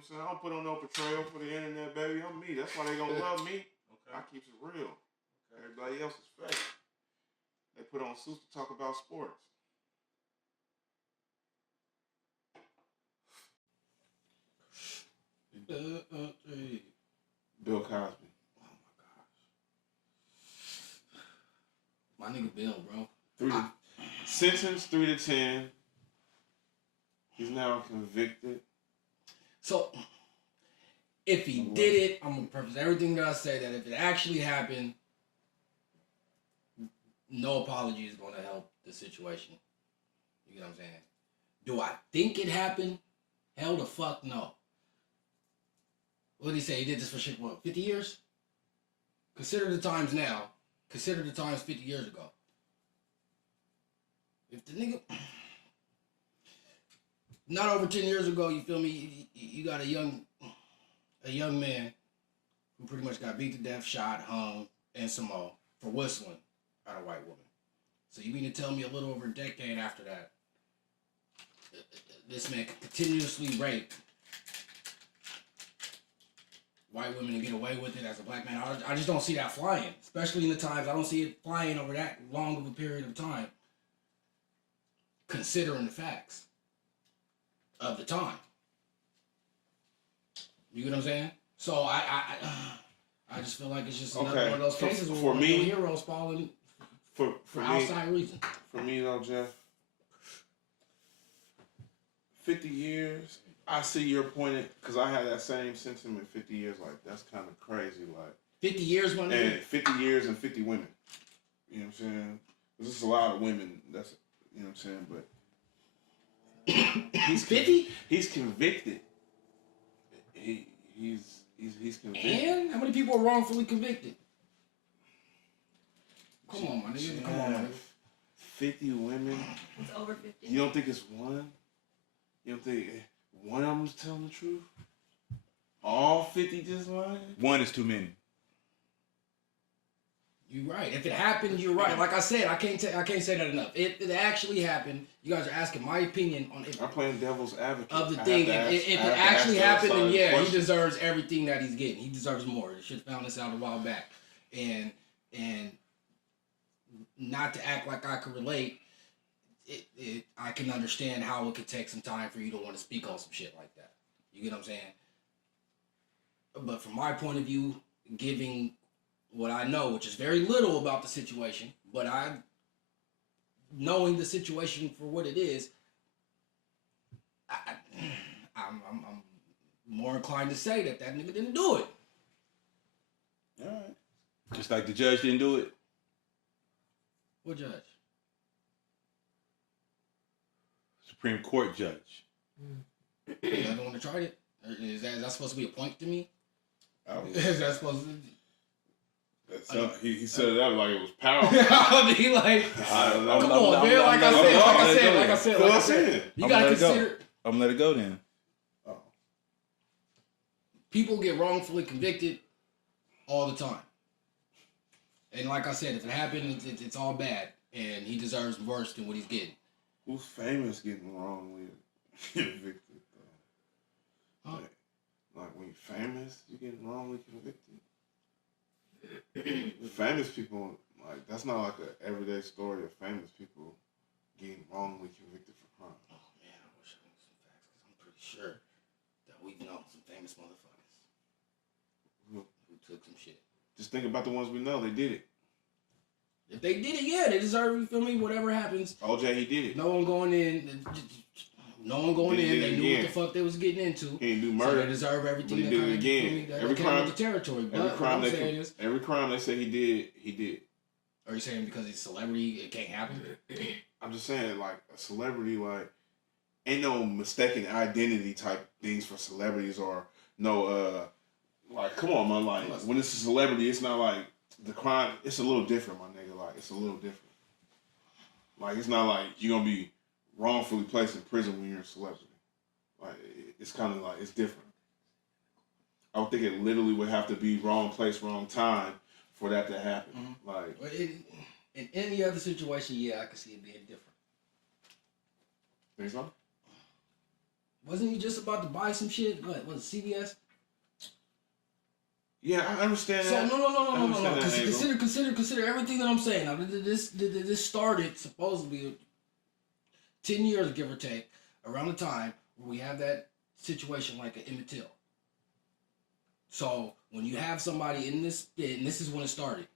what I'm saying? I don't put on no portrayal for the internet, baby. I'm me. That's why they gonna love me. Okay. I keep it real. Okay. Everybody else is fake. They put on suits to talk about sports. Bill Cosby. Oh my gosh. My nigga Bill, bro. Sentence 3 to 10. He's now convicted. So, if he did it, I'm going to preface everything that I say that if it actually happened, no apology is going to help the situation. You get what I'm saying? Do I think it happened? Hell the fuck no. What did he say? He did this for shit, what, 50 years? Consider the times now. Consider the times 50 years ago. If the nigga... Not over 10 years ago, you feel me? You got a young man who pretty much got beat to death, shot, hung, and some more for whistling at a white woman. So you mean to tell me a little over a decade after that, this man could continuously rape white women and get away with it as a black man? I just don't see that flying, especially in the times. I don't see it flying over that long of a period of time, considering the facts of the time. You get what I'm saying? So I just feel like it's just another one of those cases where me, heroes falling for outside reasons. For me though, Jeff, 50 years, I see your point, because I had that same sentiment 50 years, like, that's kind of crazy, like. 50 years, one And 50 years and 50 women. You know what I'm saying? There's just a lot of women, that's, you know what I'm saying, but. He's 50? He's convicted. He's convicted. And how many people are wrongfully convicted? Come on, my nigga. Come on, my nigga. 50 women. It's over 50. You don't think it's one? You don't think one of them's telling the truth? All 50 just lying? One is too many. You're right. If it happened, you're right. Like I said, I can't say that enough. If it actually happened, you guys are asking my opinion on it. I'm playing devil's advocate Of the thing. If it actually happened, then yeah, he deserves everything that he's getting. He deserves more. They should have found this out a while back. And not to act like I could relate, I can understand how it could take some time for you to want to speak on some shit like that. You get what I'm saying? But from my point of view, giving what I know, which is very little about the situation, but knowing the situation for what it is, I'm more inclined to say that nigga didn't do it. All right. Just like the judge didn't do it. What judge? Supreme Court judge. Is that the one that tried it? Is that supposed to be a point to me? Is that supposed to... He set it up like it was powerful. I mean, like, come on, man. Like I said. You gotta consider. I'm gonna let it go then. People get wrongfully convicted all the time. And like I said, if it happened, it's all bad. And he deserves worse than what he's getting. Who's famous getting wrongly convicted, though? Huh? Like when you're famous, you're getting wrongly convicted. Famous people, like, that's not like an everyday story of famous people getting wrongly convicted for crime. Oh man, I wish I knew some facts, because I'm pretty sure that we know some famous motherfuckers who took some shit. Just think about the ones we know. They did it. If they did it, yeah, they deserve, you feel me? Whatever happens. OJ, he did it. No one going in. They knew what the fuck they was getting into. He didn't do murder. So they deserve everything. But he did it again. Every crime, the territory. Every crime they say he did, he did. Are you saying because he's a celebrity, it can't happen? I'm just saying, like, a celebrity, like, ain't no mistaken identity type things for celebrities, or no, like, come on, man, like, when it's a celebrity, it's not like the crime. It's a little different, my nigga. Like, it's a little different. Like, it's not like you're gonna be wrongfully placed in prison when you're a celebrity. Like, it's kind of like, it's different. I would think it literally would have to be wrong place, wrong time for that to happen. Mm-hmm. Like, in any other situation, yeah, I could see it being different. Think so? Wasn't he just about to buy some shit? What was it, CVS? Yeah, I understand So that. no. Consider everything that I'm saying. Now, this started supposedly 10 years, give or take, around the time where we have that situation like an Emmett Till. So when you have somebody in this, and this is when it started,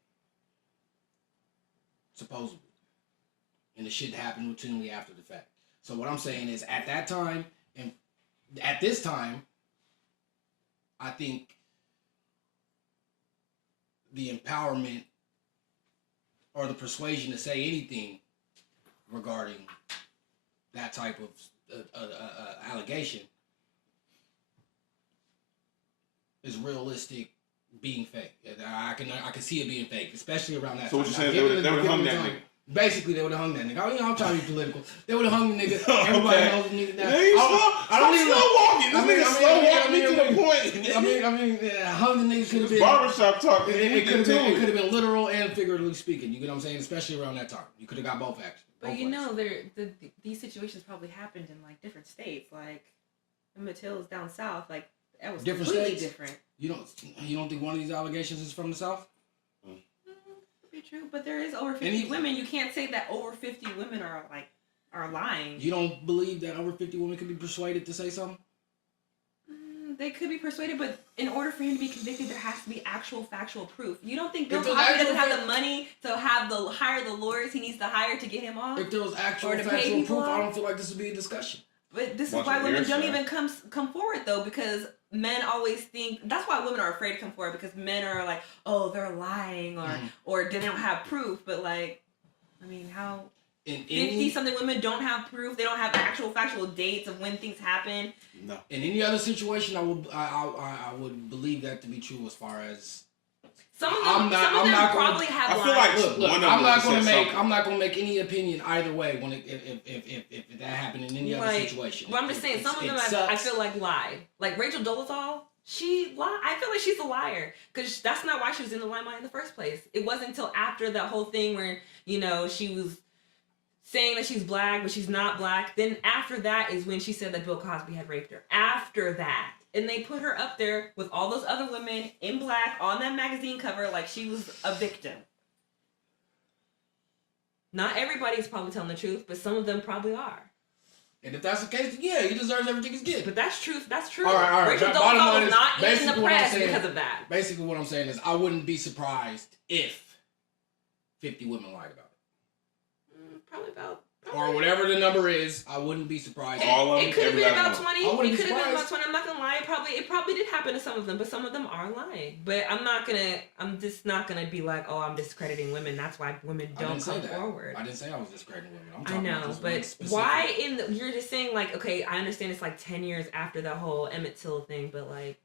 supposedly, and the shit happened routinely after the fact. So what I'm saying is, at that time and at this time, I think the empowerment or the persuasion to say anything regarding that type of allegation is realistic being fake. I can see it being fake, especially around that so time. So what you saying, they would have hung that nigga? Basically, they would have hung that nigga. You know, I'm trying to be political. They would have hung the nigga. Okay. Everybody knows the nigga now. I don't even slow walking. This nigga slow walking to the point. I mean, hung the nigga could have been BarberShop talking. It could have been literal and figuratively speaking. You get what I'm saying? Especially around that time, you could have got both actions. But you know, these situations probably happened in like different states. Like Emmett Till is down south. Like that was different completely states? different. You don't think one of these allegations is from the south? Could be true, but there is over 50 women. You can't say that over 50 women are lying. You don't believe that over 50 women could be persuaded to say something? They could be persuaded, but in order for him to be convicted, there has to be actual factual proof. You don't think Bill Cosby doesn't have the money to hire the lawyers he needs to hire to get him off? If there was actual factual proof, I don't feel like this would be a discussion. But this is why women don't even come forward, though, because men always think, that's why women are afraid to come forward, because men are like, oh, they're lying, or they don't have proof. But like, I mean, how 50-something women don't have proof? They don't have actual factual dates of when things happen. No. In any other situation, I would believe that to be true as far as some of them probably have lies. Look, I'm not gonna make any opinion either way when if that happened in any other situation. But I'm just saying, some of them I feel like lied. Like Rachel Dolezal, she lied. I feel like she's a liar because that's not why she was in the limelight in the first place. It wasn't until after that whole thing where she was saying that she's black, but she's not black. Then after that is when she said that Bill Cosby had raped her. After that. And they put her up there with all those other women in black on that magazine cover like she was a victim. Not everybody's probably telling the truth, but some of them probably are. And if that's the case, yeah, he deserves everything he's getting. But that's true. That's true. All right. Rachel Dolezal was not in the press because of that. Basically what I'm saying is I wouldn't be surprised if 50 women lied about it. Probably about. Or whatever the number is, I wouldn't be surprised. It could have been about 20. It could have been about 20. I'm not gonna lie. It probably did happen to some of them, but some of them are lying. But I'm just not gonna be like, oh, I'm discrediting women. That's why women don't come forward. I didn't say I was discrediting women. I know, but why you're just saying like, okay, I understand it's like 10 years after the whole Emmett Till thing, but like.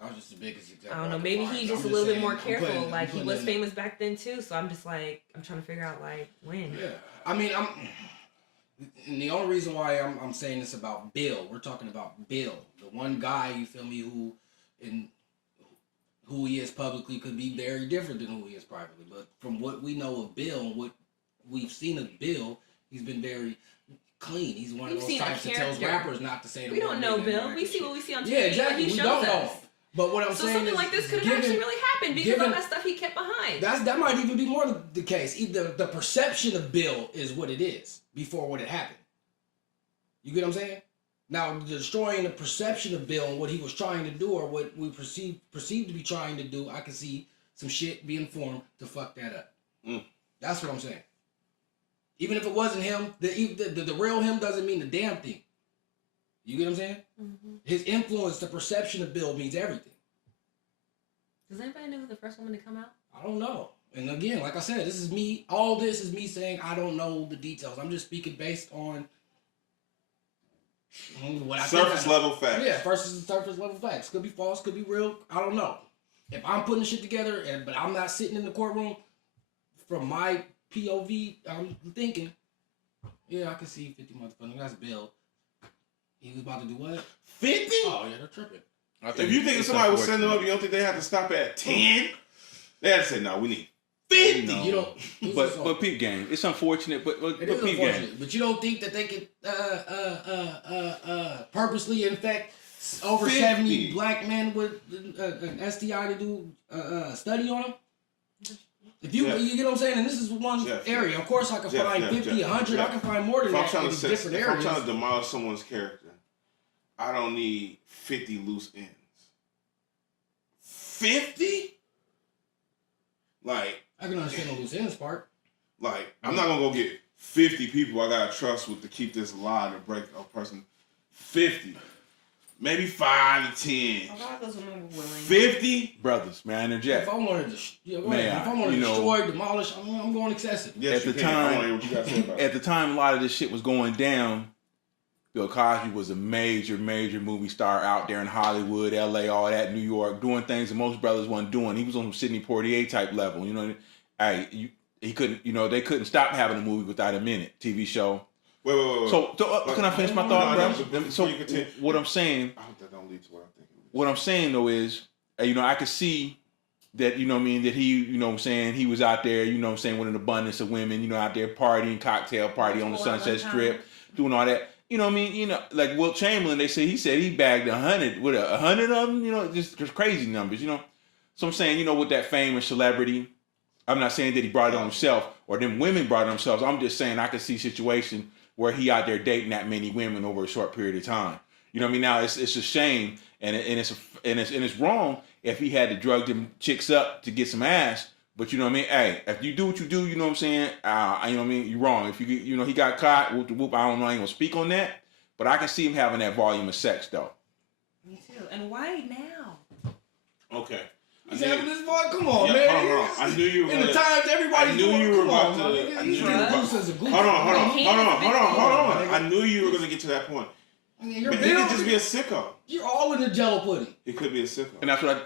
That was just the biggest example. I don't know. Maybe he's just a little bit more careful. Like he was famous back then too. So I'm just like, I'm trying to figure out like when. Yeah, I mean, and the only reason why I'm saying this about Bill, we're talking about Bill, the one guy, you feel me, who he is publicly could be very different than who he is privately. But from what we know of Bill and what we've seen of Bill, he's been very clean. He's one of those types that tells rappers not to say the word. We don't know Bill. We see what we see on TV. Yeah, exactly. We don't know. But what I'm saying something is, like this could have actually really happened because of that stuff he kept behind. That might even be more the case. Either the perception of Bill is what it is before what had happened. You get what I'm saying? Now, destroying the perception of Bill and what he was trying to do or what we perceive to be trying to do, I can see some shit being formed to fuck that up. That's what I'm saying. Even if it wasn't him, the real him doesn't mean the damn thing. You get what I'm saying? Mm-hmm. His influence, the perception of Bill means everything. Does anybody know who the first woman to come out? I don't know. And again, like I said, this is me. All this is me saying I don't know the details. I'm just speaking based on what I surface level facts. Yeah, surface level facts. Could be false, could be real. I don't know. If I'm putting shit together, but I'm not sitting in the courtroom, from my POV, I'm thinking, yeah, I can see 50 motherfuckers. That's Bill. He was about to do what? 50? Oh, yeah, they're tripping. If you think somebody was sending them up, you don't think they have to stop at 10? They had to say, no, we need 50. You know, but peep game. It's unfortunate, but it is peep unfortunate. game. But you don't think that they could purposely infect over 50. 70 black men with an STI to do a study on them? If you you get what I'm saying, and this is one area. Of course, I can find 50, 100. I can find more than that in different areas. If I'm trying to demolish someone's character, I don't need 50 loose ends. 50? Like, I can understand the loose ends part. Like, I'm not gonna go get 50 people I gotta trust with to keep this alive to break a person. 50. Maybe 5 to 10. A lot of those women were willing. 50? Brothers, man, interject. If I wanted to, destroy, demolish, I'm going excessive. Yes, at the time, a lot of this shit was going down. Bill Cosby was a major movie star out there in Hollywood, LA, all that, New York, doing things that most brothers weren't doing. He was on some Sidney Poitier type level. You know, he couldn't. You know, they couldn't stop having a movie without him in it. TV show. Wait. So can I finish my thought, bro? So what I'm saying. I hope that don't lead to what I'm thinking. What I'm saying though is, you know, I could see that, you know what I mean, that he, you know what I'm saying, he was out there, you know what I'm saying, with an abundance of women, you know, out there partying, cocktail party on the Sunset Strip, doing all that. You know what I mean? You know, like Wilt Chamberlain, he said he bagged 100 with 100 of them. You know, just crazy numbers. You know, so I'm saying, you know, with that fame and celebrity, I'm not saying that he brought it on himself or them women brought it on themselves. I'm just saying I could see a situation where he out there dating that many women over a short period of time. You know what I mean? Now it's a shame and it's wrong if he had to drug them chicks up to get some ass. But you know what I mean? Hey, if you do what you do, you know what I'm saying? You know what I mean? You're wrong. If you know, he got caught, whoop, I don't know, I ain't gonna speak on that. But I can see him having that volume of sex, though. Me too. And why now? Okay. He's having this boy. Come on, man. Hold on. I knew you were in the times everybody. I knew you were about to. Hold on. I knew you were going to get to that point. I mean, he could just be a sicko. You're all in the Jello pudding. He could be a sicko. And that's what I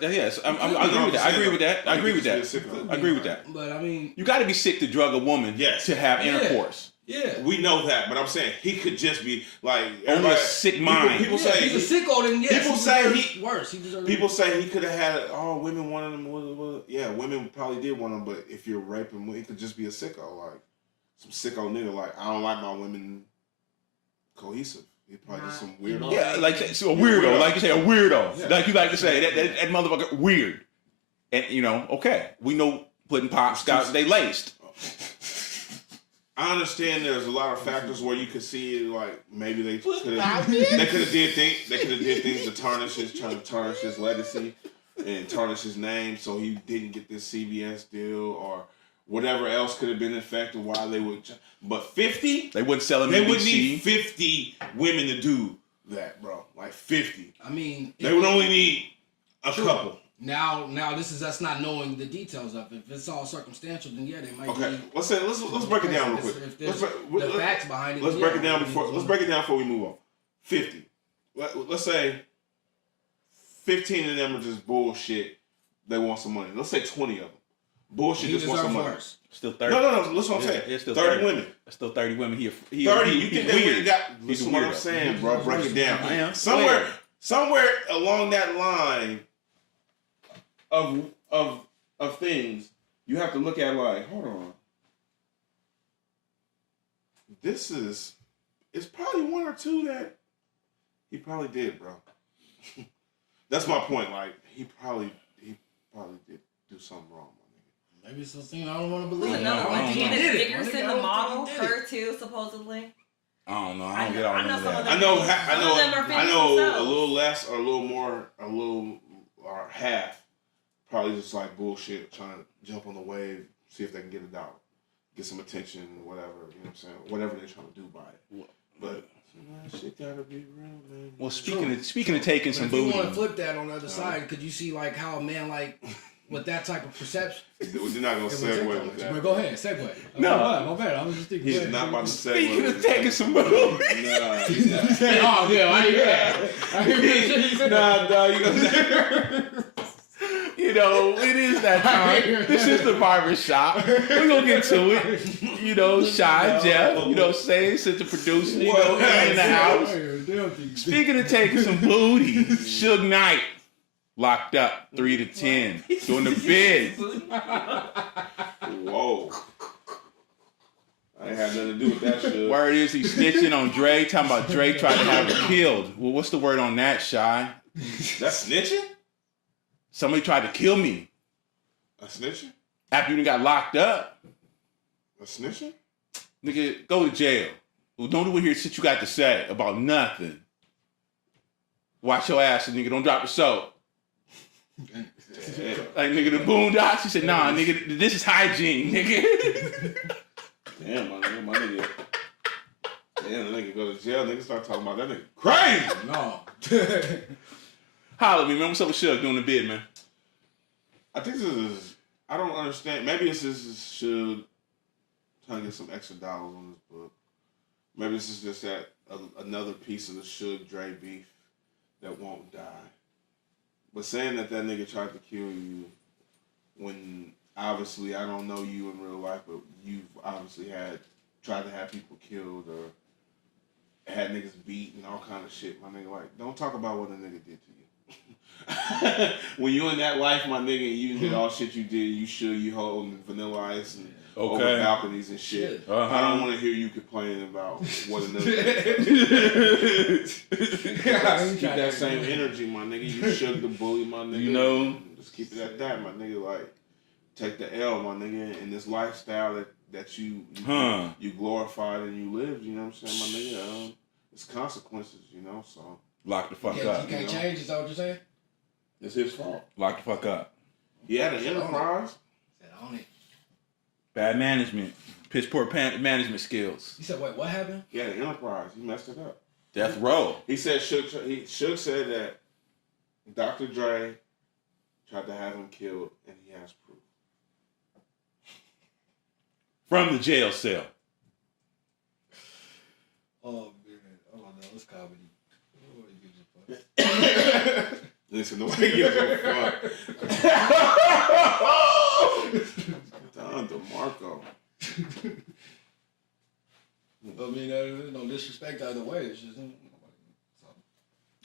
agree with that. I agree with that. But I mean, you got to be sick to drug a woman to have intercourse. Yeah, we know that, but I'm saying he could just be like only a sick mind. People say he's a sicko. Then yes, people say he worse. People say he could have had women wanted him. Yeah, women probably did want him, but if you're raping, he could just be a sicko, like some sicko nigga. Like I don't like my women cohesive. He probably just some weirdo. Yeah, like so a weirdo. Like you say, a weirdo. Yeah. Like you like to say that motherfucker weird. And you know, okay, we know pudding pops got they laced. I understand there's a lot of factors where you could see it, like maybe they could have did things to tarnish his legacy and tarnish his name, so he didn't get this CBS deal or whatever else could have been in effect of why they would. But 50, they wouldn't sell him. They would need 50 women to do that, bro. Like 50. I mean, they would only need a couple. Now, this is us not knowing the details of it. If it's all circumstantial, then yeah, they might. Okay, let's break it down real quick. The facts behind it. Let's break it down before we move on. 50. Let's say 15 of them are just bullshit. They want some money. Let's say 20 of them. Bullshit just want some money. Still 30. No. That's what I'm saying. It's still 30 women. That's still 30 women. He 30. You think they really got? Listen to what I'm saying, bro. Break it down. I am. Somewhere along that line of things, you have to look at like, hold on. It's probably one or two that he probably did, bro. That's my point. Like he probably did do something wrong. Maybe it's something I don't want to believe. Another one. Candace Dickerson, the model, her too, supposedly. I don't know. I don't get all of that. I know a little less or a little more, or half. Probably just like bullshit, trying to jump on the wave, see if they can get $1, get some attention, whatever. You know what I'm saying? Whatever they're trying to do by it. But shit gotta be real, man. Well, speaking of taking some booty, if you want to flip that on the other side, could you see like how a man like with that type of perception? We're not gonna segue with that. But go ahead, segue. No, my bad. I was just thinking. He's not about to segue. Speaking of taking some booty. Oh yeah, I hear that. Nah, you gonna. You know, it is that time. This is the BarberShop. We're going to get to it. You know, Shy, Jeff, you know, saying, since the producer, you know, in the house. Speaking of taking some booty, Suge Knight locked up 3 to 10 doing the bid. Whoa. I ain't had nothing to do with that shit. Word is he snitching on Dre, talking about Dre tried to have her killed. Well, what's the word on that, Shy? That's snitching? Somebody tried to kill me. A snitching? After you got locked up. A snitching? Nigga, go to jail. Well, don't do hear shit you got to say about nothing. Watch your ass, nigga. Don't drop the soap. Like, nigga, the Boondocks. He said, nah, nigga, this is hygiene, nigga. Damn, my nigga. Damn, the nigga go to jail. Nigga start talking about that nigga crazy. No. Holla at me, man. What's up with Suge doing the bid, man? I think this is, I don't understand. Maybe this is Suge trying to get some extra dollars on this book. Maybe this is just that another piece of the Suge Dre beef that won't die. But saying that nigga tried to kill you when obviously I don't know you in real life, but you've obviously tried to have people killed or had niggas beat and all kind of shit, my nigga. Like, don't talk about what a nigga did to you. When you in that life, my nigga, and you did all shit you did, you holding Vanilla Ice and over balconies and shit. I don't want to hear you complaining about what another nigga Keep that same energy, my nigga. You shook the bully, my nigga. You know? Just keep it at that, my nigga. Like, take the L, my nigga, in this lifestyle that you glorified and you lived, you know what I'm saying, my nigga? It's consequences, you know, so. Lock the fuck up. You can't change, is that what you're saying? It's his fault. Lock the fuck up. He had an enterprise. Said on it. Bad management. Piss poor management skills. He said, wait, what happened? He had an enterprise. He messed it up. Death row. He said, Suge said that Dr. Dre tried to have him killed, and he has proof. From the jail cell. Oh, man. I don't know. It's comedy. Nobody gives a fuck. Listen, nobody gives a fuck. Don DeMarco. I mean, there's no disrespect either way. It's just...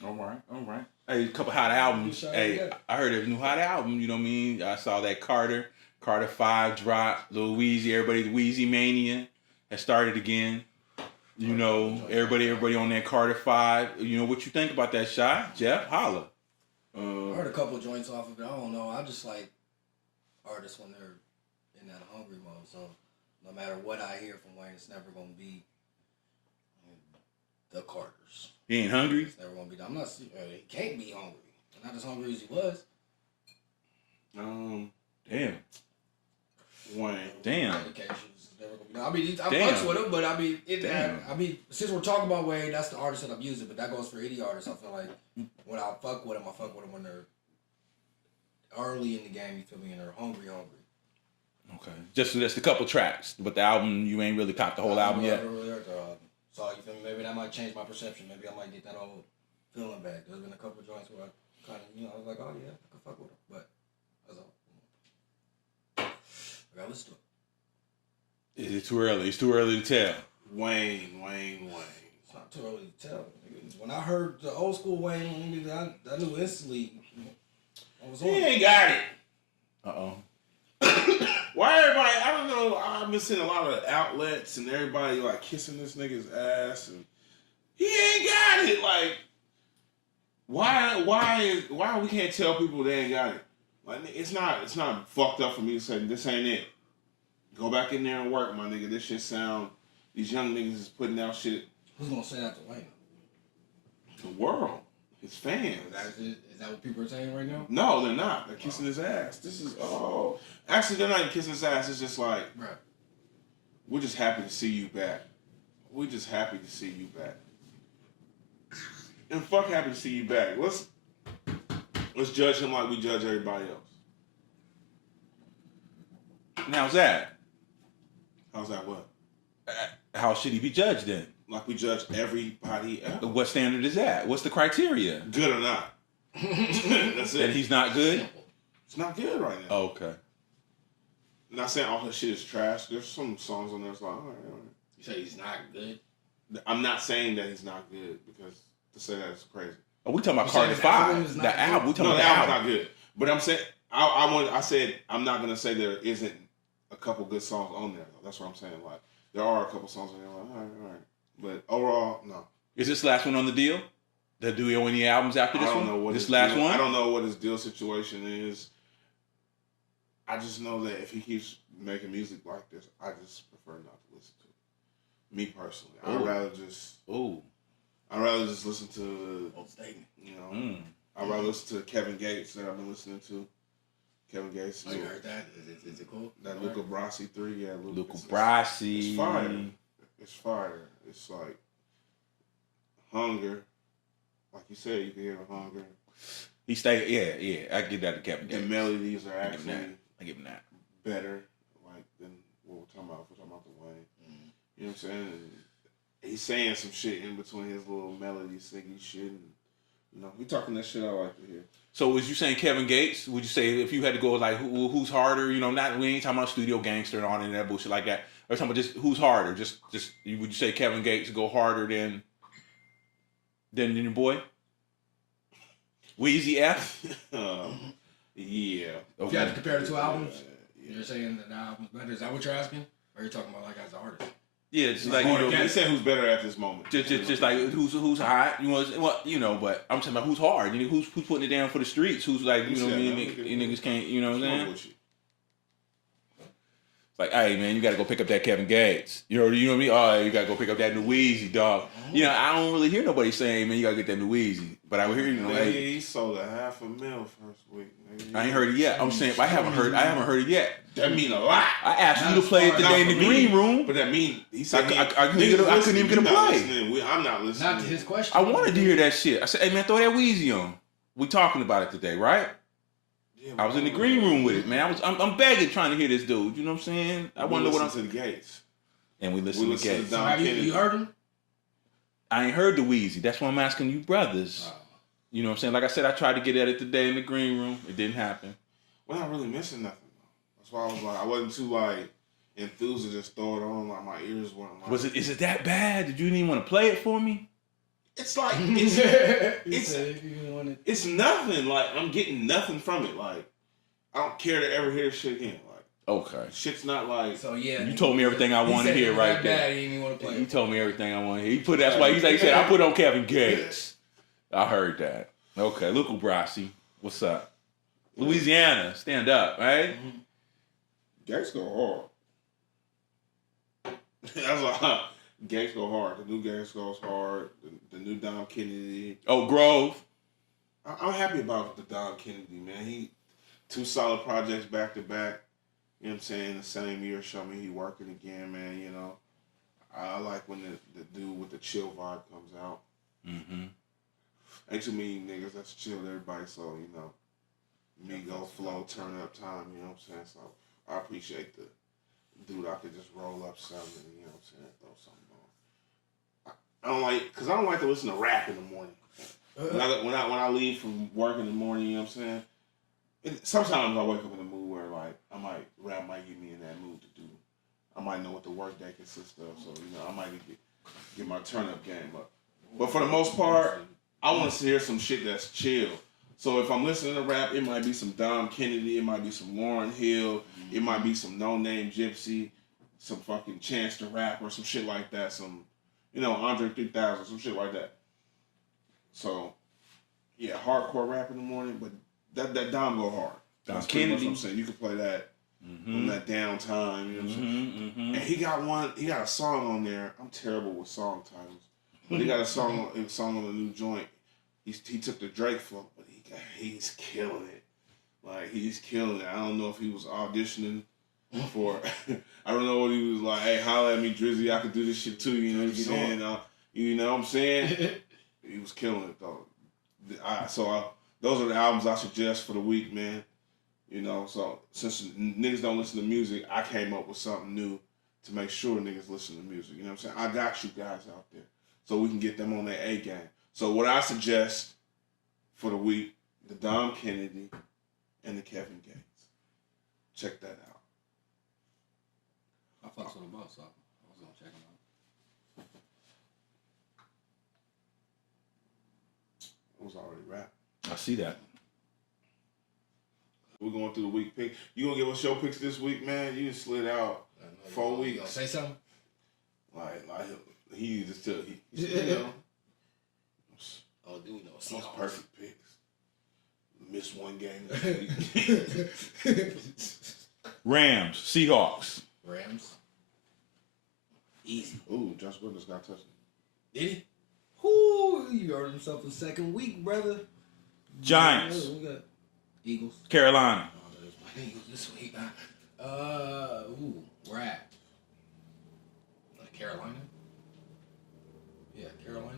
All right. Hey, a couple hot albums. Hey, I heard there's a new hot album, you know what I mean? I saw that Carter 5 drop, Lil Weezy, everybody's Weezy Mania has started again. You know, everybody on that Carter 5. You know, what you think about that shot? Jeff, holla. I heard a couple joints off of it. I don't know. I just like artists when they're in that hungry mode. So no matter what I hear from Wayne, it's never going to be the Carters. He ain't hungry? It's never going to be. I'm not. He can't be hungry. Not as hungry as he was. Damn. Wayne. Damn. I mean, I fucks with him, but I mean, since we're talking about Wayne, that's the artist that I'm using. But that goes for any artist. I feel like when I fuck with them, I fuck with them when they're early in the game. You feel me? And they're hungry. Okay. Just a couple tracks, but the album you ain't really caught the whole album yet. So you feel me? Maybe that might change my perception. Maybe I might get that old feeling back. There's been a couple of joints where I kind of, I was like, oh yeah, I can fuck with them, but that's all. Okay, let's do it. Is it too early? It's too early to tell. Wayne. It's not too early to tell. When I heard the old school Wayne, I knew instantly I was on. He ain't got it. Uh-oh. Why everybody, I don't know, I've been seeing a lot of outlets and everybody like kissing this nigga's ass and he ain't got it. Like, why we can't tell people they ain't got it? Like, it's not fucked up for me to say this ain't it. Go back in there and work, my nigga. This shit sound, these young niggas is putting out shit. Who's gonna say that to Wayne? The world. His fans. Is that what people are saying right now? No, they're not. They're kissing his ass. This is, actually, they're not even kissing his ass. It's just like, right. We're just happy to see you back. We're just happy to see you back. And fuck happy to see you back. Let's judge him like we judge everybody else. Now, how's that? How's that what? How should he be judged then? Like we judge everybody else. What standard is that? What's the criteria? Good or not? That's it. And he's not good? It's not good right now. Oh, okay. I'm not saying all his shit is trash. There's some songs on there that's like, all right. You say he's not good? I'm not saying that he's not good because to say that is crazy. Oh, we talking about Carter 5. The album. We talking about the album. Not good. But I'm saying I said I'm not gonna say there isn't a couple good songs on there. Though. That's what I'm saying. Like there are a couple songs on there. Like all right. But overall, no. Is this last one on the deal? Do we owe any albums after this one? I don't know what this his last deal, one. I don't know what his deal situation is. I just know that if he keeps making music like this, I just prefer not to listen to it. Me personally, I'd rather just listen to Old statement. you know. I'd rather listen to Kevin Gates that I've been listening to. Kevin Gates. Oh, you heard that? Is it cool? That Luca Brasi 3, yeah. Luca Brasi. It's fire. It's fire. It's like hunger. Like you said, you can hear the hunger. He stayed, yeah. I give that to Kevin Gates. The melodies are actually I give him that. better, like than what we're talking about. If we're talking about the Wayne. Mm-hmm. You know what I'm saying? And he's saying some shit in between his little melody singing shit. And, you know, he talking that shit I like to hear. So was you saying Kevin Gates? Would you say if you had to go like who's harder? You know, not we ain't talking about Studio Gangster and all that bullshit like that. Or talking about just who's harder? Just would you say Kevin Gates go harder than your boy? Weezy F? Yeah. Okay. If you had to compare the two albums, you're saying that the album's better. Is that what you're asking? Or are you talking about like as an artist? Yeah, it's like you know, he said who's better at this moment. Just like who's hot, but I'm talking about who's hard. You know, who's putting it down for the streets? Who's like you niggas can't, you know what I'm saying? Like, hey man, you gotta go pick up that Kevin Gates. You know what I mean? Oh, you gotta go pick up that new Weezy, dog. You know, I don't really hear nobody saying, man, you gotta get that new Weezy. But I would hear he sold $500,000 first week. Nigga. I ain't heard it yet. I'm saying I haven't heard it yet. That mean a lot. I asked you to play it today in the green room. But that mean he said I couldn't even get a play. I'm not listening. Not to his question. I wanted to hear that shit. I said, hey man, throw that Weezy on. We talking about it today, right? Yeah, I was in the green room with it, man. I'm begging, trying to hear this dude. You know what I'm saying? I want to know what I'm to the Gates. And we listen to Gates. So have you heard him? I ain't heard the Weezy. That's why I'm asking you brothers. You know what I'm saying? Like I said, I tried to get at it today in the green room. It didn't happen. We're not really missing nothing though. That's why I was like, I wasn't too like enthused to just throw it on. Like my ears weren't. Like, Is it that bad? Did you even want to play it for me? It's like it's nothing. Like I'm getting nothing from it. Like I don't care to ever hear shit again. Like okay, shit's not like. So yeah, you told me everything I wanted to hear right there. Bad, he didn't want to play. You told me everything I wanted to hear. He put that's why he said I put on Kevin Gates. I heard that. Okay, Luca Brasi, what's up? Louisiana, stand up, right? Mm-hmm. Gates go hard. That's like Gates go hard. The new Gates goes hard. The new Dom Kennedy. Oh, Grove. I'm happy about the Dom Kennedy, man. He 2 solid projects back to back. You know what I'm saying? The same year showed me he working again, man. You know, I like when the dude with the chill vibe comes out. Mm-hmm. Ain't too many niggas that's chill everybody, so you know, me go flow, turn up time. You know what I'm saying? So I appreciate the dude. I could just roll up something. You know what I'm saying? Throw something on. I don't like to listen to rap in the morning. When I leave from work in the morning, you know what I'm saying? Sometimes I wake up in a mood where like rap might get me in that mood to do. I might know what the work day consists of, so you know I might get my turn up game up. But for the most part, I want to hear some shit that's chill. So if I'm listening to rap, it might be some Dom Kennedy, it might be some Lauryn Hill, it might be some No Name Gypsy, some fucking Chance the Rapper, some shit like that, some, you know, Andre 3000, some shit like that. So, yeah, hardcore rap in the morning, but that Dom go hard. That's Kennedy. What I'm saying. You can play that on that downtime, you know what I'm saying? Mm-hmm. And he got a song on there. I'm terrible with song titles. But he got a song on the new joint. He took the Drake flow, but he's killing it. Like he's killing it. I don't know if he was auditioning for. I don't know what he was like. Hey, holla at me, Drizzy. I could do this shit too. You know what I'm saying? You know what I'm saying? He was killing it though. Those are the albums I suggest for the week, man. You know, so since niggas don't listen to music, I came up with something new to make sure niggas listen to music. You know what I'm saying? I got you guys out there, so we can get them on their A game. So what I suggest for the week, the Dom Kennedy and the Kevin Gates. Check that out. I fucks with them both, so I was gonna check them out. It was already rap. I see that. We're going through the week pick. You gonna give us your picks this week, man? You just slid out 4 weeks. You gonna say something? Like he just took. You know, Oh, do we know? those perfect picks. Missed one game this week. Rams, Seahawks. Rams. Easy. Ooh, Josh Williams got touched. Did he? Whoo, you earned himself a second week, brother. Giants, We got Eagles. Carolina. Oh, there's my Eagles this week. Where at? Carolina? Yeah, Carolina.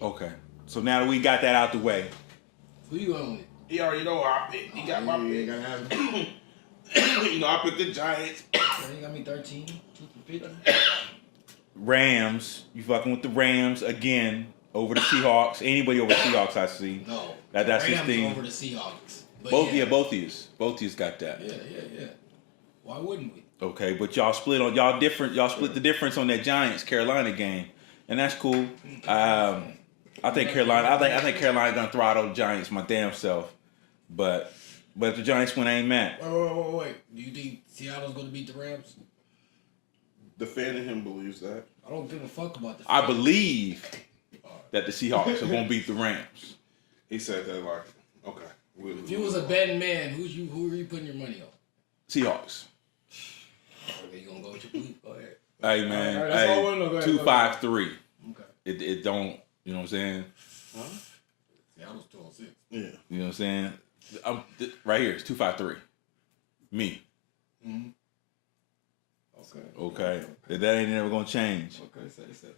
Okay. So now that we got that out the way, Who you going with? He already know I picked. He got my pick. Gotta have You know, I picked the Giants. You got me 13. 50. Rams. You fucking with the Rams again over the Seahawks. Anybody over the Seahawks, I see. No. That's his Rams thing. over the Seahawks. But Both of yous got that. Yeah. Why wouldn't we? Okay, but y'all split the difference on that Giants Carolina game, and that's cool. I think Carolina gonna throttle the Giants my damn self, but if the Giants win, I ain't mad. Wait. Do you think Seattle's gonna beat the Rams? The fan in him believes that. I don't give a fuck about the. I believe that the Seahawks are gonna beat the Rams. He said that like, okay. If you was a betting man, who are you putting your money on? Seahawks. Okay, you gonna go with your belief? Go ahead. Hey man, All right, that's all I wanna know. Go ahead, 2-5-3. Okay. It don't, you know what I'm saying? Huh? Seattle's 2-6. Yeah. You know what I'm saying? Right here, it's 2-5-3. Me. Mm-hmm. Okay. That ain't never gonna change. Okay, say.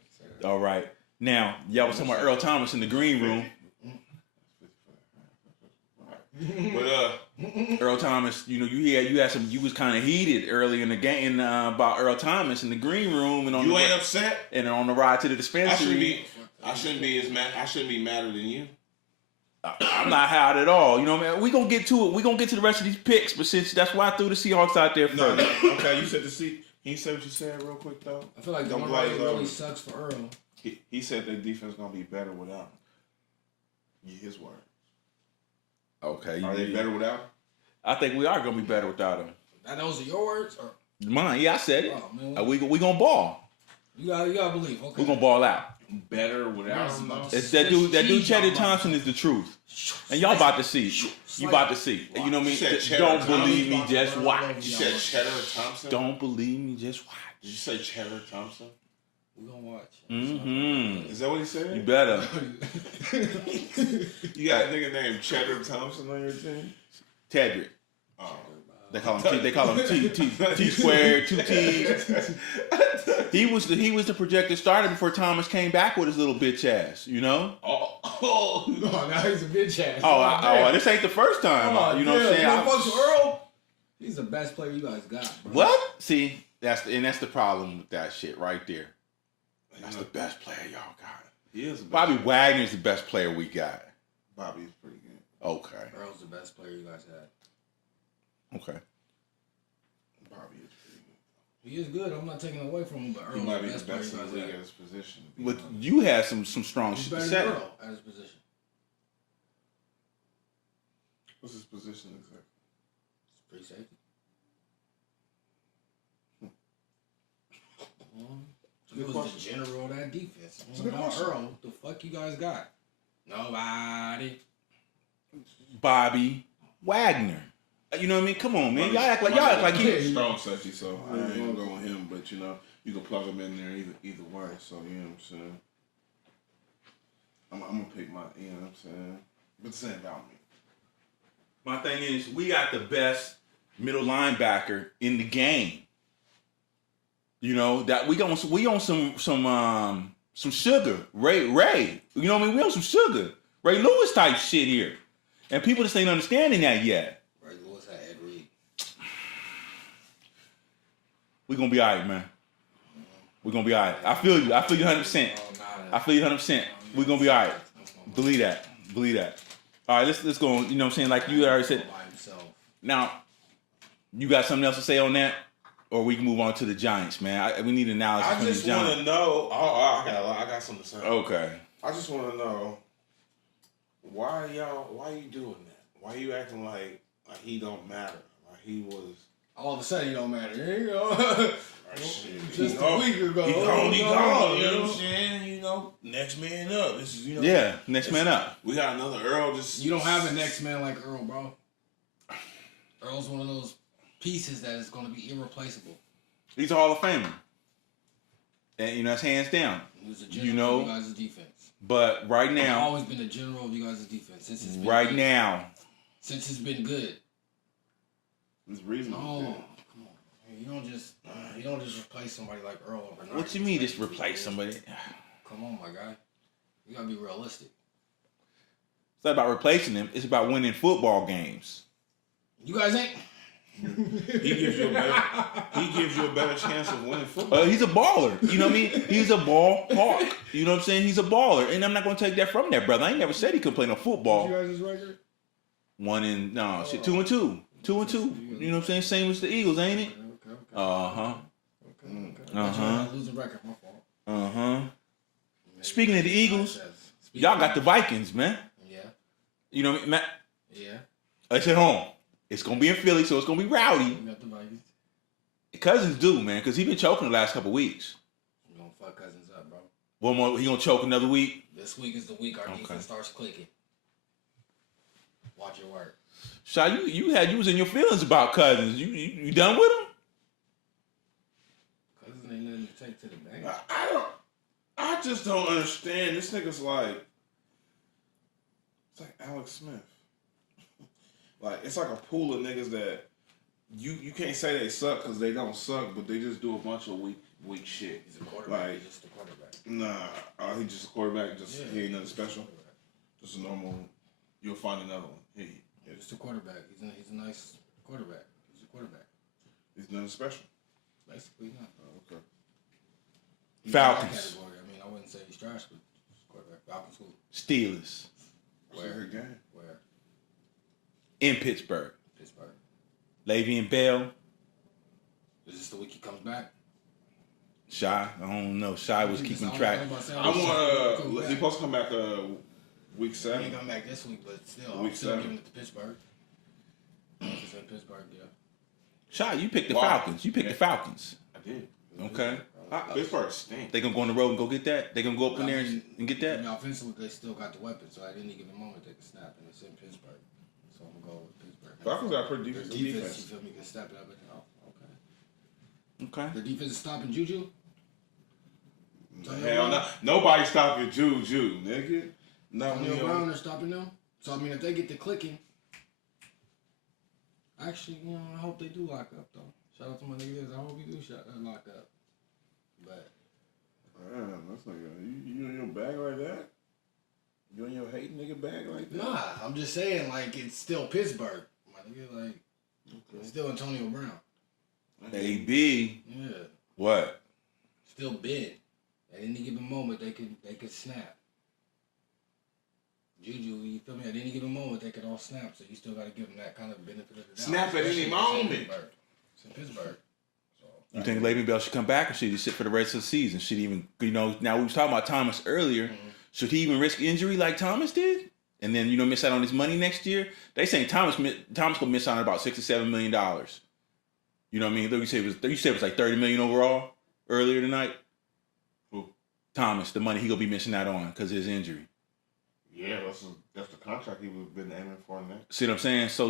All right. Now, y'all was talking about Earl Thomas in the green room. But Earl Thomas, you know, you was kind of heated early in the game about Earl Thomas in the green room and on you the ain't upset? and on the ride to the dispensary. I shouldn't be madder than you. I'm not hot at all. You know, man. We gonna get to it. We gonna get to the rest of these picks, but since that's why I threw the Seahawks out there first. No. Okay, you said Can you say what you said real quick though? I feel like the Don't one blaze ride over. really sucks for Earl. He said their defense gonna be better without him. His word. Okay. Are they better without him? I think we are gonna be better without him. Those are your words, or Mine, yeah, I said it. oh, man, We gonna ball. you gotta believe. Okay, We gonna ball out. Better without Yes, him though? but- It's that dude Cheddar Thompson is the truth. And y'all about to see. You about to see. You know what I You said mean? Cheddar Don't Thompson. believe me, just You watch. said Cheddar Thompson? Don't believe me, just watch. Did you say Cheddar Thompson? We gonna watch. Mm-hmm. Is that what he said? You better. You got a nigga named Cheddar Thompson on your team? Tedrick. Oh. They call him T squared, 2 T's. He was the projected starter before Thomas came back with his little bitch ass, you know? Oh, now he's a bitch ass. Oh, this ain't the first time. You know what I'm saying? Fuck to Earl. He's the best player you guys got, bro. What? See, that's the problem with that shit right there. That's the best player y'all got. He is. Bobby Wagner's the best player we got. Bobby's pretty good. Okay. Earl's the best player you guys had. Okay. Bobby is pretty good. He is good. I'm not taking it away from him, but He Earl's might the be the best player best you in guys the league had. at his position. But you had some strong He's shit to better say. than Earl at his position. What's his position exactly? It's free safety. He Good was the question. general of that defense. It's a good Now question. Earl, the fuck you guys got? Nobody. Bobby Wagner. You know what I mean? Come on, man. Y'all act like he. He's strong safety, so I ain't gonna go with him. But you know, you can plug him in there either way. So you know what I'm saying. I'm gonna pick my. You know what I'm saying. But this ain't about me. My thing is, we got the best middle linebacker in the game. You know that we on some sugar. Ray. You know what I mean? We on some sugar. Ray Lewis type shit here, and people just ain't understanding that yet. Ray Lewis had Ed Reed. We gonna be all right, man. We gonna be all right. I feel you 100%. I feel you 100%. We gonna be all right. Believe that. All right, let's go on. You know what I'm saying? Like you already said. By himself. Now, you got something else to say on that? Or we can move on to the Giants, man. We need analysis I from the just Giants. want to know. I got something to say. Okay. I just want to know why you doing that? Why you acting like he don't matter? Like he was. All of a sudden, he don't matter. There you go. Just a week ago. He gone. You know what I'm saying? You know, next man up. This is Yeah, next man up. We got another Earl. Just you don't have a next man like Earl, bro. Earl's one of those pieces that is going to be irreplaceable. He's a Hall of Famer, and that's hands down. He was a general of you guys' defense. But right now, I've always been a general of you guys' defense since it's been right good. now, Since it's been good. It's reasonable. No, come on. You don't just replace somebody like Earl overnight. what you mean just replace somebody? Come on, my guy. You gotta be realistic. It's not about replacing them. It's about winning football games. You guys ain't. He gives you a better chance of winning football. He's a baller. You know what I mean? He's a ball hawk. You know what I'm saying? He's a baller, and I'm not gonna take that from that brother. I ain't never said he could play no football. You guys' record? 2-2. 2-2. You know what I'm saying? Same as the Eagles, ain't it? Okay. Losing record, my fault. Speaking of the Eagles, y'all got the Vikings, man. Yeah. You know what I mean, Matt? Yeah. It's at home. It's gonna be in Philly, so it's gonna be rowdy. You got the Vikings. Cousins do, man, because he been choking the last couple weeks. You gonna fuck Cousins up, bro. One more, he gonna choke another week. This week is the week our defense starts clicking. Watch it work. Shy, you was in your feelings about Cousins. You done with him? Cousins ain't nothing to take to the bank. I just don't understand. This nigga's like, it's like Alex Smith. Like, it's like a pool of niggas that you can't say they suck because they don't suck, but they just do a bunch of weak shit. He's a quarterback. Like, He's just a quarterback. Nah, he's just a quarterback. He ain't nothing special. Just a normal. You'll find another one. Just a quarterback. He's a nice quarterback. He's a quarterback. He's nothing special. Basically not. Oh, okay. Falcons. I mean, I wouldn't say he's trash, but he's a quarterback. Falcons who? Steelers. Where? Game. Where? In Pittsburgh. Pittsburgh. Le'Veon Bell. Is this the week he comes back? Shy. I don't know. Shy was keeping track. He's supposed to come back week 7. He ain't come back this week, but still, Week I'm still 7. giving it to Pittsburgh. It's in Pittsburgh, yeah. Shy, you picked the Falcons. You picked the Falcons. I did. Okay. Pittsburgh stinks. They gonna go on the road and go get that? They gonna go up in there and get that? I mean, offensively, they still got the weapons, so at any given moment they can snap, and it's in Pittsburgh. So I'm gonna go with Pittsburgh. Falcons got a pretty Their decent defense. You feel me? Can step it up. Okay. The defense is stopping Juju. Hell no. Nobody stopping Juju, nigga. Antonio Brown are stopping them. So I mean, if they get to clicking, actually, I hope they do lock up though. Shout out to my niggas. I hope we do lock up. But that's not good. You in your bag like that? You in your hate nigga bag like that? nah, I'm just saying, like, it's still Pittsburgh. My nigga, like, it's still Antonio Brown. AB. Yeah. What? Still big. At any given moment, they could snap. Juju, you feel me? At any given moment, they could all snap. So you still got to give them that kind of benefit of the doubt. Snap at any moment. It's in Pittsburgh. So, You think Le'Veon Bell should come back, or should he sit for the rest of the season? Should he even, now we was talking about Thomas earlier. Mm-hmm. Should he even risk injury like Thomas did? And then, miss out on his money next year? They saying Thomas gonna miss out on about $6 to $7 million. You know what I mean? You said it was like $30 million overall earlier tonight. Who? Thomas, the money he gonna be missing out on because of his injury. Yeah, that's the contract he was been aiming for next. See what I'm saying? So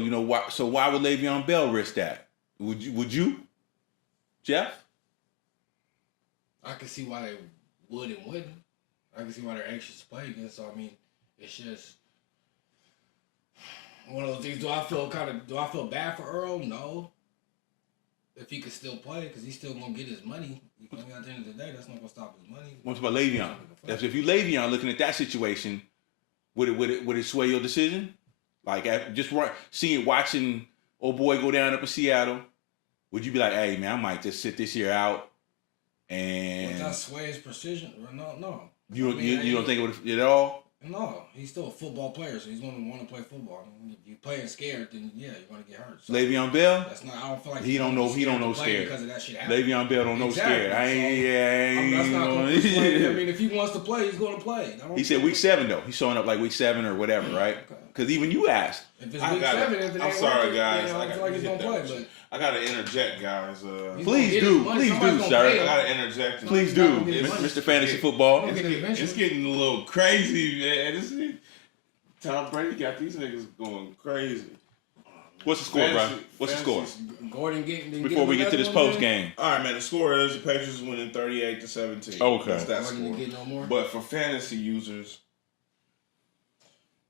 why would Le'Veon Bell risk that? Would you, Jeff? I can see why they would and wouldn't. I can see why they're anxious to play again. So I mean, it's just one of those things. Do I feel bad for Earl? No. If he could still play, because he's still gonna get his money. You feel me? At the end of the day, that's not gonna stop his money. What's about Le'Veon? If you Le'Veon looking at that situation, would it sway your decision? Like watching old boy go down up in Seattle, would you be like, hey man, I might just sit this year out and? Would that sway his precision? No. You don't think it would at all? No, he's still a football player, so he's going to want to play football. I mean, if you're playing scared, then yeah, you're going to get hurt. So Le'Veon Bell? That's not. I don't feel like He don't know scared because of that shit happening. Le'Veon Bell don't know scared. That's not going to play. I mean, if he wants to play, he's going to play. He said week 7 though. He's showing up like week 7 or whatever, right? Okay. Because even you asked. If it's week 7, if it ain't I'm sorry, working, guys. I don't feel like he's gonna play. But I gotta interject, guys. Please do, sir. I gotta interject. Please do, Mr. Fantasy Football. It's getting a little crazy, man. Tom Brady got these niggas going crazy. What's the score, bro? What's the score? Gordon getting Before we get to this post game. All right, man. The score is the Patriots winning 38-17. Okay. That's that Gordon score. didn't get no more. But for fantasy users,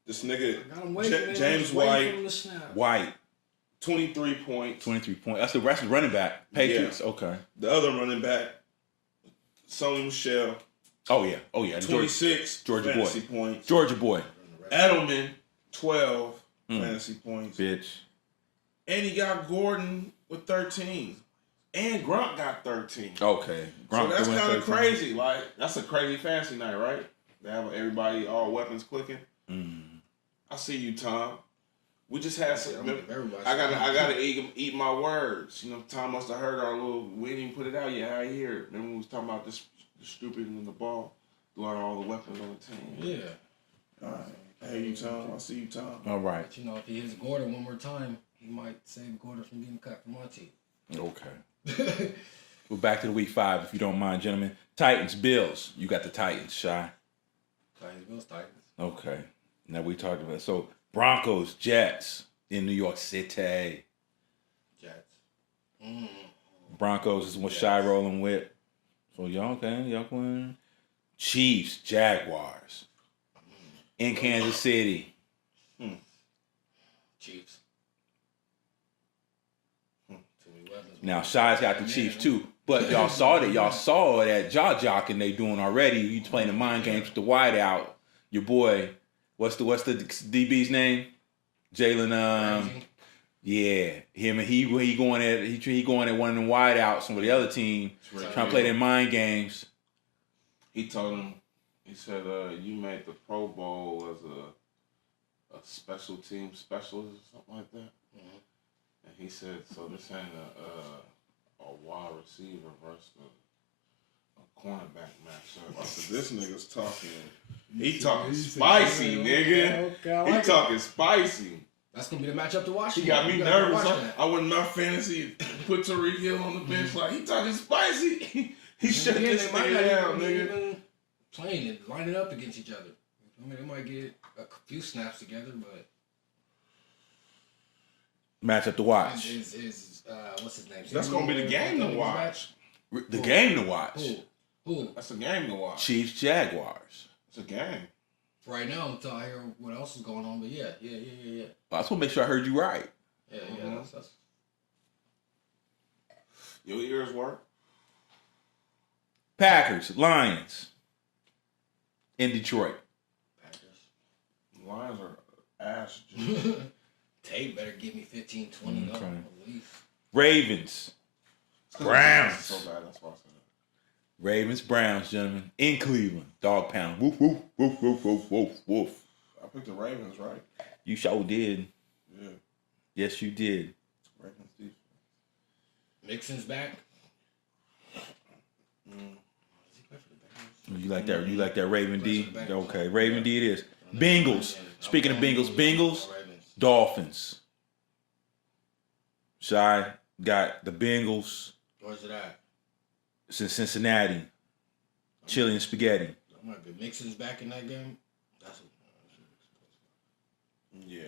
this nigga Got him waiting, James just waiting for him to snap. White. 23 points. 23 points. That's the rest of the running back. Patriots. Yeah. Okay. The other running back, Sony Michel. Oh yeah. 26 Georgia fantasy boy. points. Georgia boy. Edelman, 12 fantasy points. Bitch. And he got Gordon with 13. And Grunt got 13. Okay. So that's kind of crazy. Like, that's a crazy fantasy night, right? They have everybody, all weapons clicking. I see you, Tom. We just had some. I gotta eat my words. You know, Tom must have heard our little. We didn't even put it out yet. I hear it. Remember we was talking about this the stupid in the ball, throughout all the weapons on the team. Yeah. All right. Hey, you, Tom. I see you, Tom. All right. But, you know, if he hits Gordon one more time, he might save Gordon from getting cut from my team. Okay. We're back to the week 5, if you don't mind, gentlemen. Titans, Bills. You got the Titans, Shy. Titans, Bills, Titans. Okay. Now we talked about it. So Broncos, Jets in New York City. Jets. Broncos is what Shy rolling with. So y'all win. Chiefs, Jaguars in Kansas City. Chiefs. Now Shy's got the Chiefs too, but y'all saw that. Y'all saw that jaw jocking they doing already. He's playing the mind games with the wide out. Your boy, what's the DB's name? Jalen. Yeah, him and he going at one of them wide outs from the other team, trying to play their mind games. He told him. He said, "You made the Pro Bowl as a special team specialist or something like that." And he said, "So this ain't a wide receiver versus a cornerback matchup." I said, "This nigga's talking. He talking spicy, nigga. Okay, he talking spicy." That's gonna be the matchup to watch. He got me nervous. I went in my fantasy, put Tariq Hill on the bench like he talking spicy. He shut this nigga down, nigga. Playing it, lining up against each other. I mean, they might get a few snaps together, but matchup to watch. What's his name? That's gonna be the game to watch. The game to watch. Who? That's a game to watch. Chiefs, Jaguars. It's a game. Right now, until I hear what else is going on, but yeah. I just want to make sure I heard you right. Yeah. That's... Your ears work. Packers, Lions in Detroit. Lions are ass. Tate better give me 15, 20 Okay. at least. Ravens, Browns. So bad, that's why I said that. Ravens, Browns, gentlemen, in Cleveland. Dog pound. Woof, woof, woof, woof, woof, woof, woof. I picked the Ravens, right? You sure did. Yeah. Yes, you did. Ravens defense. Mixon's back. You like that? You like that Raven D? Okay, Raven D. It is. Bengals. Speaking of Bengals, Dolphins. Shy got the Bengals. Where's it at? Since Cincinnati. Chili and spaghetti. I might be Mixon's back in that game. Yeah.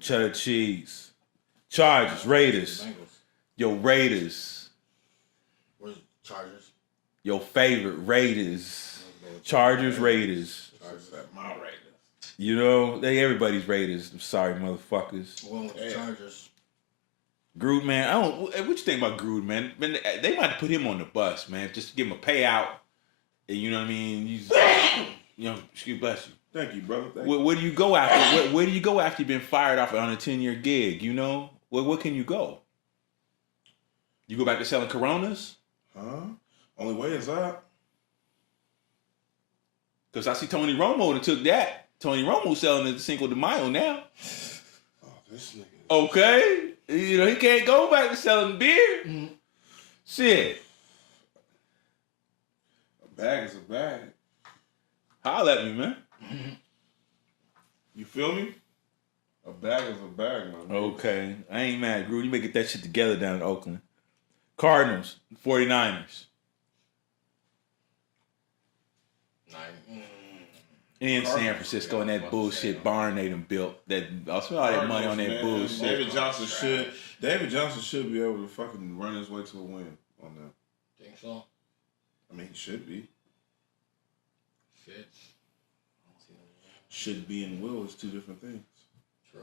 Cheddar cheese. Chargers. Raiders. Yo, Raiders. Where's Chargers? Your favorite Raiders. Chargers, Raiders. Chargers at my Raiders. You know, they everybody's Raiders. I'm sorry, motherfuckers. Going with the Chargers. Gruden, man, what you think about Gruden, man? They might put him on the bus, man, just to give him a payout. And you know what I mean? Excuse bless you. Thank you, brother. Where do you go after? Where do you go after you've been fired off on a 10-year gig? You know, where can you go? You go back to selling Coronas? Huh? Only way is up. Because I see Tony Romo that took that. Tony Romo selling at Cinco de Mayo now. Oh, this nigga. Okay. You know, he can't go back to selling beer. Mm-hmm. Shit. A bag is a bag. Holla at me, man. You feel me? A bag is a bag, man. Okay. I ain't mad, Groot. You may get that shit together down in Oakland. Cardinals, 49ers. In San Francisco, and that bullshit barn they done built. That I spent all that money on that bullshit. David Johnson should be able to fucking run his way to a win on that. Think so? I mean, he should be. Shit. Should be and will is two different things. True.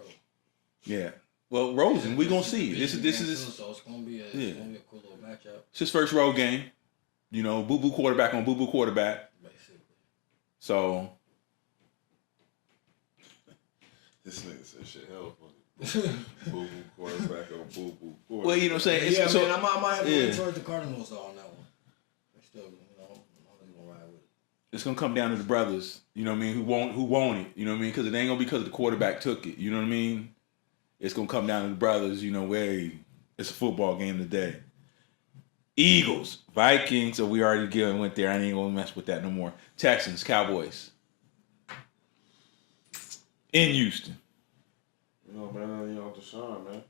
Yeah. Well, Rosen, we gonna see. This is so it's gonna be a cool little matchup. It's his first road game. You know, boo-boo quarterback on boo-boo quarterback. Basically. So this nigga said shit hell funny. Boo-boo quarterback on boo-boo quarterback. well, you know what I'm saying? Yeah, so, man, I might have to lean towards the Cardinals though on that one. They still, I'm gonna ride with it. it's gonna come down to the brothers. You know what I mean? Who won't it? You know what I mean? Because it ain't gonna be because the quarterback took it. You know what I mean? It's gonna come down to the brothers. You know where it's a football game today. Eagles, Vikings. So we already went there. I ain't gonna mess with that no more. Texans, Cowboys. In Houston. You know, man, Deshaun, man.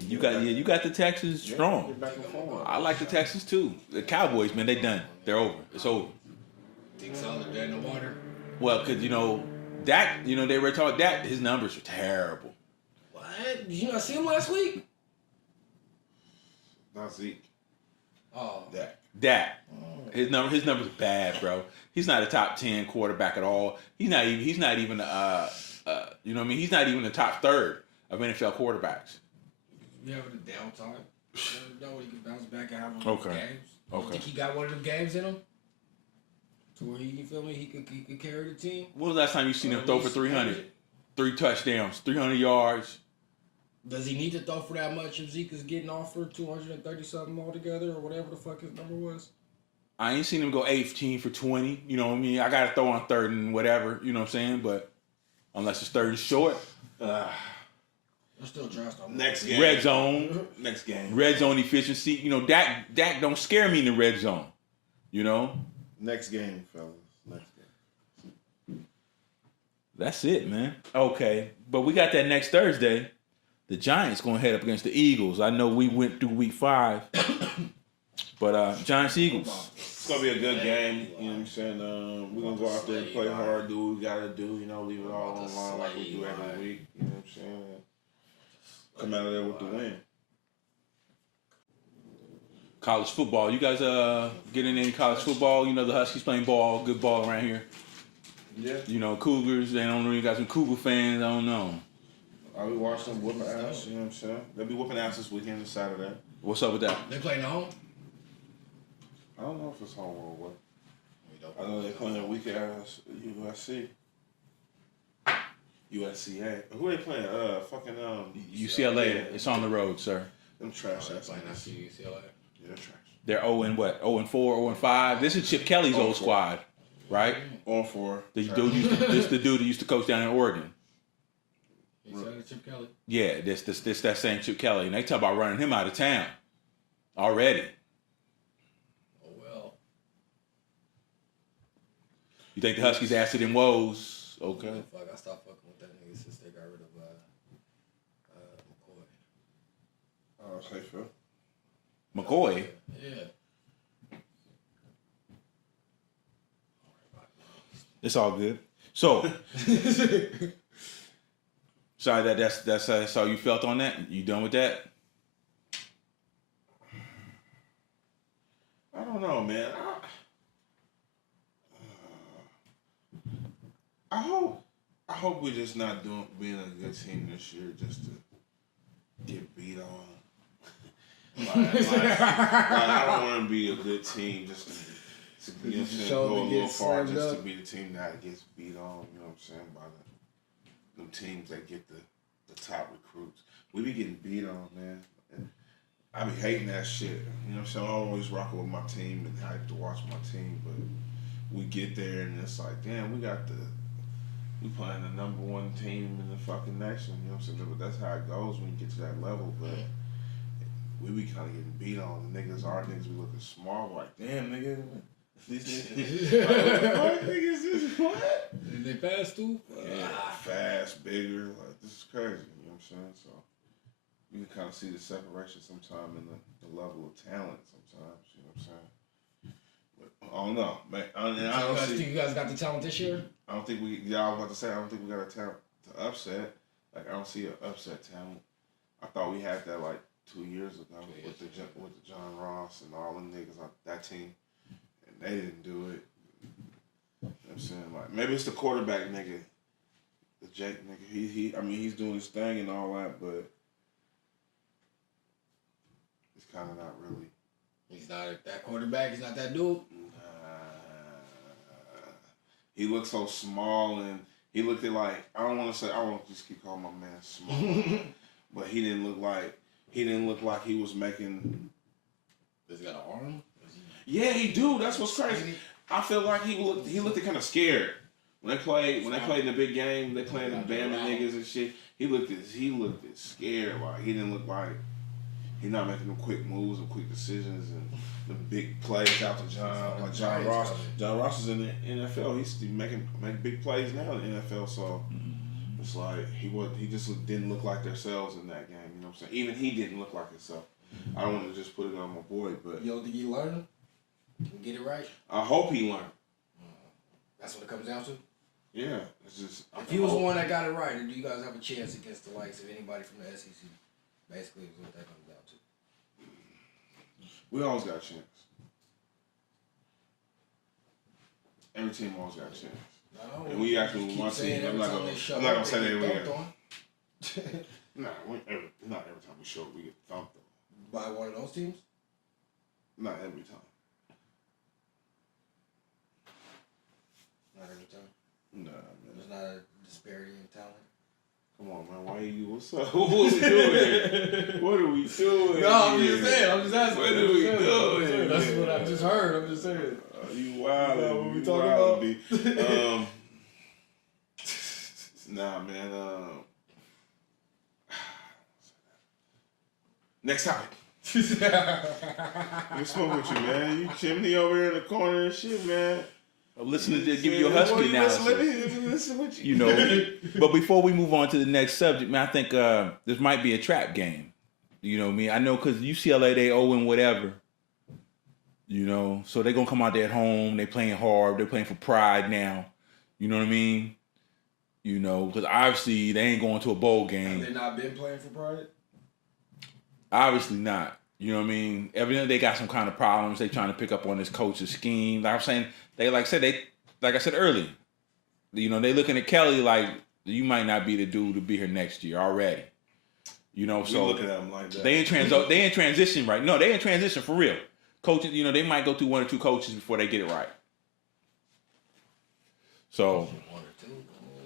You got the Texans strong. I like the Texans too. The Cowboys, man, they done. They're over. It's over. Think solid dead in the water. Well, cause Dak, they were talking Dak. His numbers are terrible. What? Did you not see him last week? Not Zeke. Oh, Dak. His numbers are bad, bro. He's not a top 10 quarterback at all. He's not even you know what I mean? He's not even the top third of NFL quarterbacks. You having a downtime? You know he can bounce back and have one of those games. Okay. You think he got one of them games in him? To where you feel me? He could carry the team. When was the last time you seen him throw for 300? 3 touchdowns, 300 yards. Does he need to throw for that much if Zeke is getting offered 230 something altogether or whatever the fuck his number was? I ain't seen him go 18 for 20. You know what I mean? I got to throw on third and whatever. You know what I'm saying? But unless it's third and short. I'm still dressed on next game. Red zone. Next game. Red zone efficiency. You know, Dak don't scare me in the red zone. You know? Next game, fellas. Next game. That's it, man. Okay. But we got that next Thursday. The Giants going to head up against the Eagles. I know we went through week 5. But Giants-Eagles. It's going to be a good game. You know what I'm saying? We're going to go out there and play hard, do what we got to do. You know, leave it all on the line like we do every week. You know what I'm saying? Come out of there with the win. College football. You guys get in any college football? You know, the Huskies playing ball, good ball around here. Yeah. You know, Cougars. They don't know you got some Cougar fans. I don't know. I'll be watching them whooping ass, you know what I'm saying? They'll be whooping ass this weekend and Saturday. What's up with that? They playing at home? I don't know if it's home or what. I know they're playing a weak ass USC. USCA. Who they playing? Fucking UCLA. Yeah. It's on the road, sir. Them trash ass. Playing at UCLA. Yeah, they're trash. They're 0 and what? 0 and 4, 0 and 5. This is Chip Kelly's old squad, right? 0-4. This the dude that used to coach down in Oregon. You said Chip Kelly? Yeah, this that same Chip Kelly, and they talk about running him out of town already. Oh well. You think the Huskies asked it in woes? Okay. Yeah, fuck, I stopped fucking with that nigga since they got rid of McCoy. Oh, say Phil. McCoy. Yeah. It's all good. So, sorry that's how you felt on that. You done with that? I don't know, man. I hope we're just not being a good team this year just to get beat on. I don't want to be a good team just to you know what I'm saying, go a little far just to be the team that gets beat on. You know what I'm saying, by them teams that get the top recruits. We be getting beat on, man. And I be hating that shit. You know what I'm saying? I always rocking with my team and hype to watch my team, but we get there and it's like, damn, we playing the number 1 team in the fucking nation. You know what I'm saying? But that's how it goes when you get to that level. But we be kind of getting beat on. Our niggas be looking small. Like, damn, nigga. These niggas. What niggas is what? And they fast too? Yeah, fast, bigger. Like, this is crazy. You know what I'm saying? So, you can kind of see the separation sometimes in the level of talent sometimes. You know what I'm saying? But, I don't know. Man, I don't think you guys got the talent this year? I don't think we, I was about to say, I don't think we got a talent to upset. Like, I don't see an upset talent. I thought we had that, like, 2 years ago with the John Ross and all them niggas on that team. And they didn't do it. You know what I'm saying? Like, maybe it's the quarterback nigga. The Jake nigga. I mean, he's doing his thing and all that, but it's kind of not really. He's not that quarterback. He's not that dude. He looked so small, and he looked at like, I don't want to just keep calling my man small, but he didn't look like he was making. Does he got an arm? Yeah, he do. That's what's crazy. I feel like he looked kind of scared when they played in the big game. They playing the Bama niggas and shit. He looked scared. Like he didn't look like he not making them quick moves and quick decisions and the big plays out to John Ross. John Ross is in the NFL. He's making big plays now in the NFL. So it's like he just didn't look like themselves in that game. You know what I'm saying? Even he didn't look like himself. I don't want to just put it on my boy, but you don't think he learned? Get it right? I hope he learned. That's what it comes down to? Yeah. It's just if he was the one that got it right, do you guys have a chance against the likes of anybody from the SEC? Basically is what that comes down to. We always got a chance. Every team always got a chance. No, and we actually with my team, I'm not gonna say that we get. Not every time we show we get thumped though. By one of those teams? Not every time. Not every time? Nah, man. There's not a disparity in talent? Come on, man. Why what's up? What we doing? What are we doing? No, I'm just saying. I'm just asking. What are we doing? That's what I just heard. I'm just saying. You wild. What we talking about? Nah, man. Next topic. You smoke with you, man. You chimney over here in the corner and shit, man. I'm listening to give you a husky analysis. Listen with you know. But before we move on to the next subject, man, I think this might be a trap game. You know what I mean? I know because UCLA, they 0 whatever. You know, so they're going to come out there at home. They playing hard. They're playing for pride now. You know what I mean? You know, because obviously they ain't going to a bowl game. Have they not been playing for pride? Obviously not. You know what I mean? Evidently they got some kind of problems. They trying to pick up on this coach's scheme. Like I'm saying, like I said earlier, you know, they looking at Kelly like you might not be the dude to be here next year already. You know, so looking at them like that. They in transition right. No, they in transition for real. Coaches, you know, they might go through 1 or 2 coaches before they get it right. So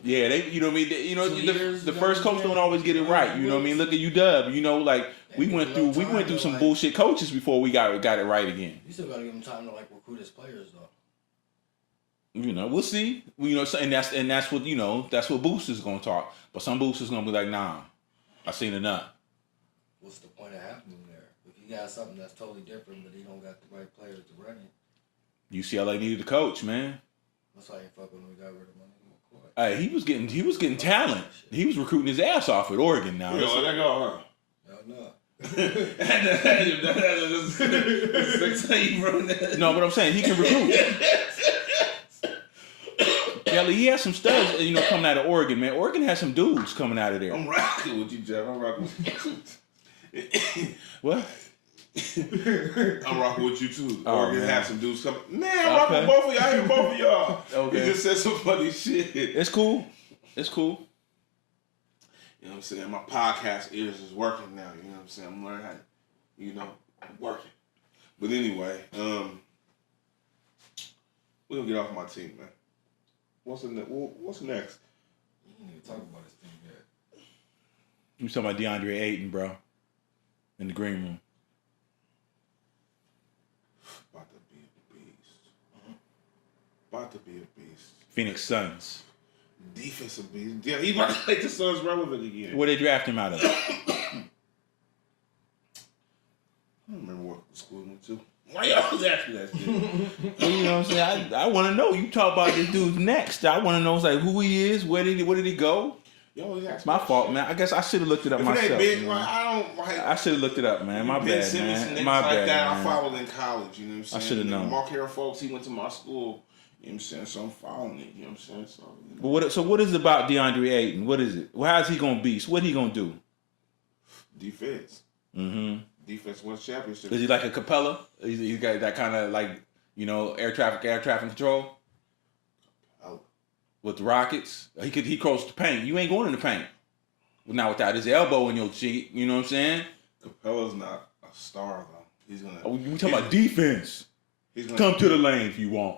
yeah, they, you know what I mean? They, you know, the first coach don't always get it right. You know what I mean? Look at UDUB. You know, like we went through some bullshit coaches before we got it right again. You still gotta give them time to like recruit his players though. You know, we'll see. You know, and that's what, you know, that's what boosters gonna talk. But some boosters gonna be like, nah, I seen enough. What's the point of having him there? If you got something that's totally different, but he don't got the right players to run it. UCLA needed a coach, man. That's why he fuck when we got rid of money. Hey, he was getting talent. He was recruiting his ass off at Oregon now. You know, let go, huh? No, but I'm saying he can recruit. Kelly, he has some studs, you know, coming out of Oregon, man. Oregon has some dudes coming out of there. I'm rocking with you, Jeff. I'm rocking with you. What? I'm rocking with you too. Oh, Oregon man. has some dudes coming. Man, I'm rocking with both of y'all. I hear both of y'all. Okay. He just said some funny shit. It's cool. It's cool. You know what I'm saying? My podcast ears is working now. You know what I'm saying? I'm learning how to, you know, working. But anyway, we're going to get off my team, man. What's next? You didn't even talk about this thing yet. You talking about DeAndre Ayton, bro, in the green room. About to be a beast. About to be a beast. Phoenix Suns. Defensive beast. Yeah, he might make the Suns relevant again. Where they draft him out of? I don't remember what school he went to. Why Why you always ask me that shit? Well, you know what I'm saying? I want to know. You talk about this dude next. I want to know like who he is, where did he go? You always ask It's my fault, man. I guess I should have looked it up if myself. It ain't big, man. like, I don't like. I should have looked it up, man. My bad, man. My bad, that man. I followed in college. You know what I'm saying? I should have known. Mark Harrell folks, he went to my school. You know what I'm saying? So I'm following it. You know what I'm saying? So. You know. But what is it about DeAndre Ayton? What is it? Well, how's he gonna be? So what he gonna do? Defense. Mm-hmm. Defense wins championship. Is he like a Capella? He's got that kind of like, you know, air traffic control. Oh. With the Rockets, he crossed the paint. You ain't going in the paint. Not without his elbow in your cheek. You know what I'm saying? Capella's not a star though. He's gonna. Oh, we talking about defense. He's gonna come to the lane if you want.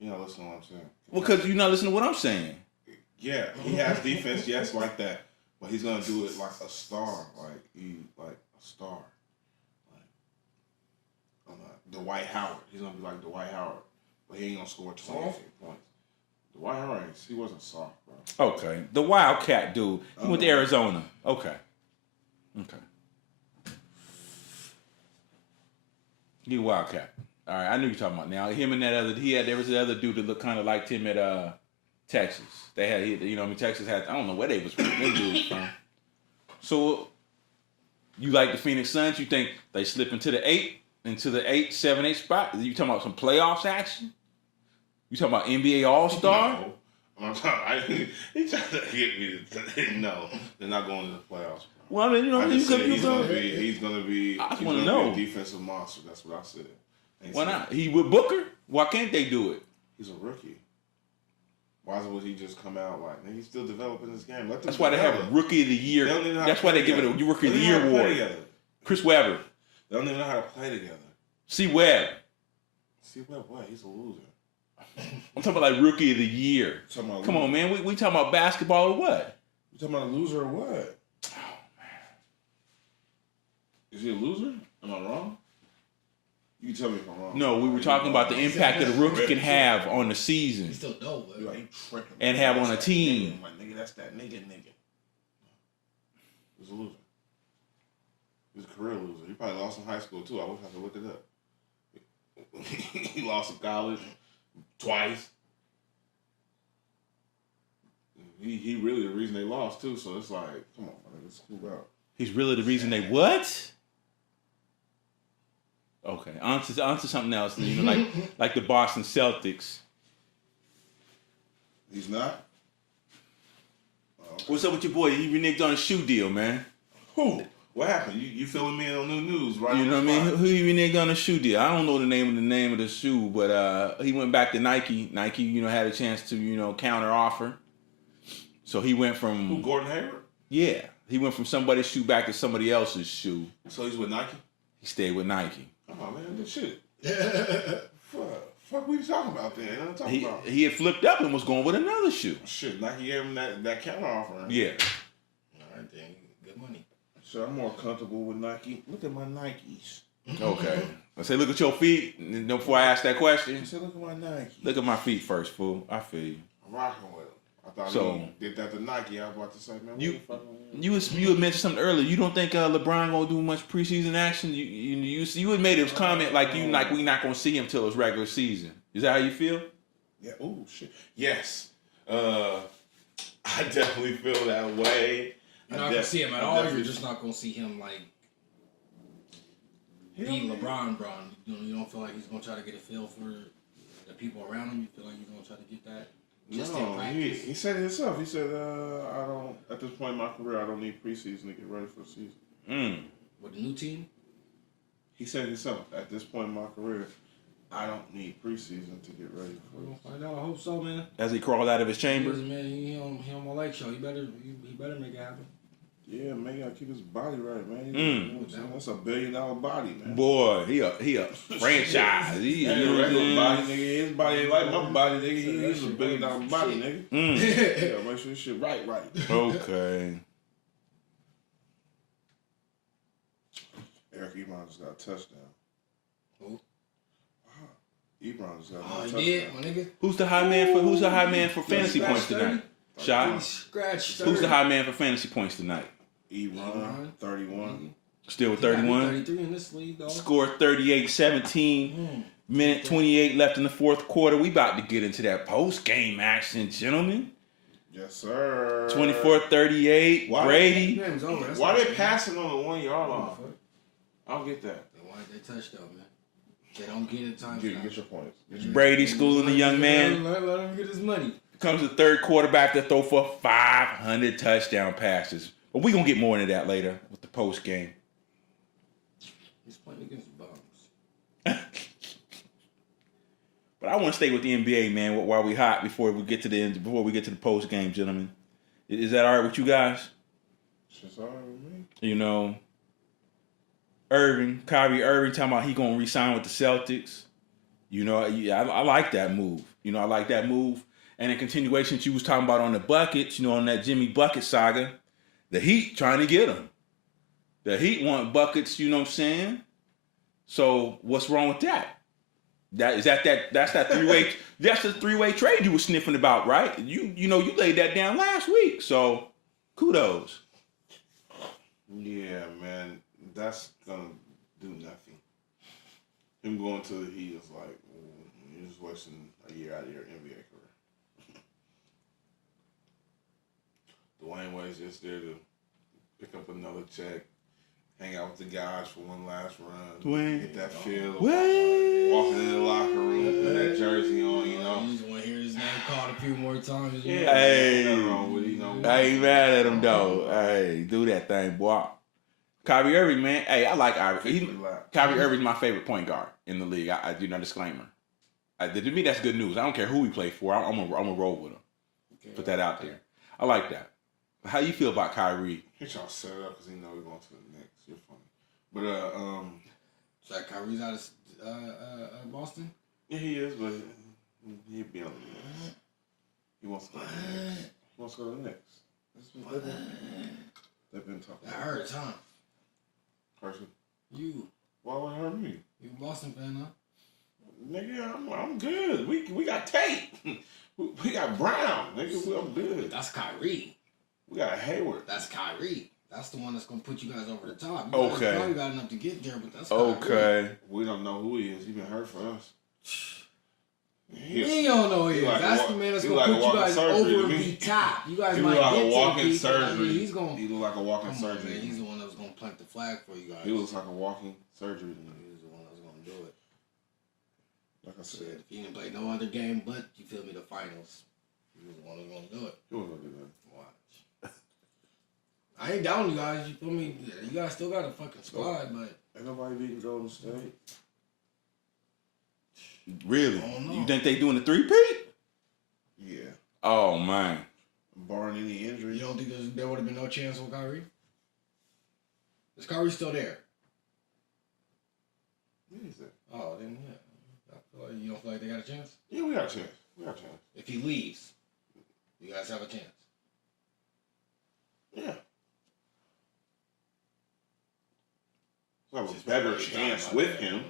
You know, listen to what I'm saying. Well, because you're not listening to what I'm saying. Yeah, he has defense, yes, like that. But he's gonna do it like a star, like a star, like Dwight Howard. He's gonna be like Dwight Howard, but he ain't gonna score 28 points. Dwight Howard, he wasn't soft, bro. Okay, the Wildcat dude. He went to Arizona. Okay. He a Wildcat. All right, I knew you were talking about now. Him and that other, there was the other dude that looked kind of like him at Texas. They had, you know, I mean, Texas had, I don't know where they was from. Them dudes from. So, you like the Phoenix Suns? You think they slip into the 7, 8 spot? You talking about some playoffs action? You talking about NBA All-Star? No. He tried to get me to no, they're not going to the playoffs. Bro. Well, I mean, you know, he's gonna be I want to know. A defensive monster. That's what I said. Why not? He with Booker? Why can't they do it? He's a rookie. Why would he just come out like, man, he's still developing this game? That's why they have a Rookie of the Year. That's why they give it a Rookie of the Year award. Chris Webber. They don't even know how to play together. C. Webb. What? He's a loser. I'm talking about like Rookie of the Year. Come on, man. We talking about basketball or what? You talking about a loser or what? Oh, man. Is he a loser? Am I wrong? You can tell me if I'm wrong. No, we were talking about the impact that a rookie can have on the season. He's still dope, bro. And have on a team. Like, nigga, that's that nigga. He's a loser. He's a career loser. He probably lost in high school, too. I wish I could look it up. He lost in college twice. He really the reason they lost, too. So it's like, come on, man, let's cool out. He's really the reason they what? Okay, on to something else. You know, like the Boston Celtics. He's not? Oh, okay. What's up with your boy? He reneged on a shoe deal, man. Who? What happened? You filling me in on new news, right? You know what I mean? Who he reneged on a shoe deal? I don't know the name of the shoe, but he went back to Nike. Nike, you know, had a chance to, you know, counter offer. So he went from who? Gordon Hayward? Yeah, he went from somebody's shoe back to somebody else's shoe. So he's with Nike? He stayed with Nike. Oh man, this shit. Fuck, what you talking about then? He had flipped up and was going with another shoe. Shit, Nike gave him that counter offer. Right? Yeah. All right, then, good money. So I'm more comfortable with Nike. Look at my Nikes. Okay. I say, look at your feet. And before I ask that question, I said, look at my Nike. Look at my feet first, fool. I feel you. I'm rocking with them. I thought he did that to Nike. I was about to say, man, you had mentioned something earlier. You don't think LeBron gonna do much preseason action? You had made his comment like we not gonna see him till his regular season. Is that how you feel? Yeah. Oh shit. Yes. I definitely feel that way. You're not gonna see him at all. You're just not gonna see him like be LeBron. You don't feel like he's gonna try to get a feel for the people around him. You feel like you're gonna try to get that. Just in practice. He said it himself. He said, I don't, at this point in my career, I don't need preseason to get ready for the season. With the new team? He said it himself. At this point in my career, I don't need preseason to get ready for it. Find out. I hope so, man. As he crawled out of his chamber? Man, he on my lake show. He better make it happen. Yeah, man, you gotta keep his body right, man. You know that's $1 billion body, man. Boy, he a franchise. He a regular body, nigga. His body ain't like my body, nigga. He's $1 billion body, nigga. Yeah, make sure this shit right. Okay. Eric Ebron just got a touchdown. Who? Wow. Ebron just got a touchdown. He did, my nigga. Who's the high man for fantasy points tonight? Shot. Scratch. Who's the high man for fantasy points tonight? Ebron, 31. Still with 31. 33 in this league, though. Scored 38-17. Minute 28 left in the fourth quarter. We about to get into that post-game action, gentlemen. Yes, sir. 24-38. Brady. Why they passing on the 1 yard line? I don't get that. They wanted their touchdown, man. They don't get it time. Get your points. Brady schooling the young man. Let him get his money. Comes the third quarterback to throw for 500 touchdown passes. But we're going to get more into that later with the post-game. He's playing against bums. But I want to stay with the NBA, man, while we hot before we get to the end, before we get to the post game, gentlemen. Is that all right with you guys? It's all right with me. You know, Kyrie Irving talking about he gonna re-sign with the Celtics. You know, I like that move. You know, I like that move. And in continuation, you was talking about on the buckets, you know, on that Jimmy Bucket saga, the Heat trying to get him. The Heat want buckets, you know what I'm saying? So what's wrong with that? That's that three-way that's the three-way trade you were sniffing about, right? You know you laid that down last week, so kudos. Yeah, man, that's gonna do nothing. Him going to the Heat is like you're just wasting a year out of your NBA career. Dwayne Wade's just there to pick up another check, hang out with the guys for one last run, get that feel. Walking in the locker room with that jersey on, you know. You just want to hear his name called a few more times. Yeah, hey, nothing wrong with it, you know. I ain't mad at him though. Hey, do that thing, boy. Kyrie Irving, man. Hey, I like Irving. Kyrie Irving's my favorite point guard in the league. I do not disclaimer. To me, that's good news. I don't care who he play for. I'm gonna roll with him. Okay, put that out there. I like that. How you feel about Kyrie? He's trying to set it up because he know we're going to the Knicks. You're funny. But so that Kyrie's out of Boston? Yeah, he is, but he'll be on the Knicks. He wants to go to the Knicks. He wants to go to the Knicks. They've been talking. That hurts, huh? Person. You. Why would it hurt me? You a Boston fan, huh? Nigga, I'm good. We got Tate. we got Brown. Nigga, I'm good. That's Kyrie. We got Hayward. That's Kyrie. That's the one that's gonna put you guys over the top. You guys probably got enough to get there, but that's Kyrie. Okay. We don't know who he is. He been hurt for us. You don't know who he is. That's the man that's gonna put you guys over the top. You guys might get to the walking peak, surgery. He's gonna. He look like a walking surgery. Man, he's the one that was gonna plant the flag for you guys. He looks like a walking surgery. He's the one that was gonna do it. Like I said, if he didn't play no other game, but you feel me, the finals. He was the one who was gonna do it. He wasn't gonna do that. Watch. I ain't down, you guys. You feel me? You guys still got a fucking squad, but ain't nobody beating Golden State. Really? You think they doing the three-peat? Yeah. Oh man. Barring any injury. You don't think there would have been no chance with Kyrie? Is Kyrie still there? Yeah, he's there. Oh, then yeah. I feel like you don't feel like they got a chance? Yeah, we got a chance. We got a chance. If he leaves, you guys have a chance. Yeah. We have a better chance with him.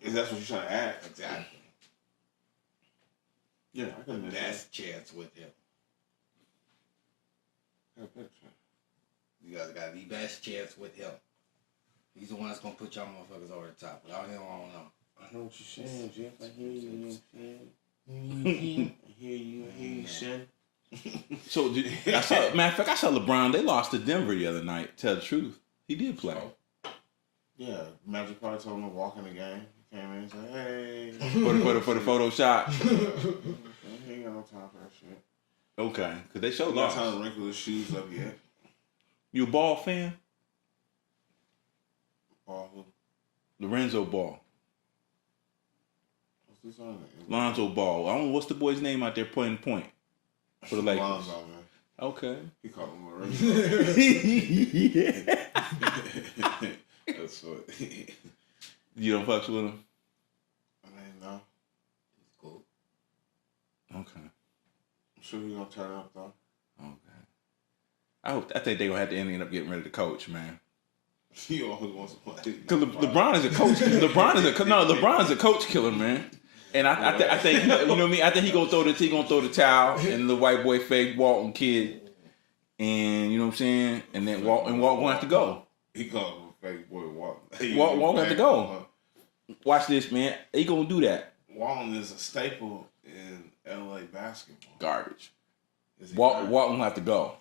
If that's what you're trying to ask. Exactly. Yeah, I can admit best chance with him. You guys got the best chance with him. He's the one that's gonna put y'all motherfuckers over the top. Without him, I don't know. I know what you're saying, Jeff. I hear you. I hear you, son. So, matter of fact, I saw LeBron. They lost to Denver the other night. Tell the truth, he did play. Yeah, Magic probably told him to walk in the game. He came in and said, "Hey," for the photo shot. He ain't got no time for that shit. Okay, because they showed He got lost. time to wrinkle his shoes up yet. You a Ball fan? Ball who? Lorenzo Ball. What's this on it? Lonzo Ball. I don't know what's the boy's name out there playing point for the Lakers. Lonzo, man. Okay. He called him Lorenzo. Yeah. That's what. You don't fucks with him? I mean, no. He's cool. Okay. I'm sure he's gonna turn up though. Okay. I think they're gonna have to end up getting rid of the coach, man. He always wants to play. Because LeBron is a coach. LeBron is a coach killer, man. And I think you know what I mean. I think he gonna throw the towel in the white boy fake Walton kid, and you know what I'm saying. And then Walt gonna have to go. He called him a Fake boy Walton. Walton got to go. Watch this, man. He gonna do that. Walton is a staple in LA basketball. Garbage. Walton Walton have to go.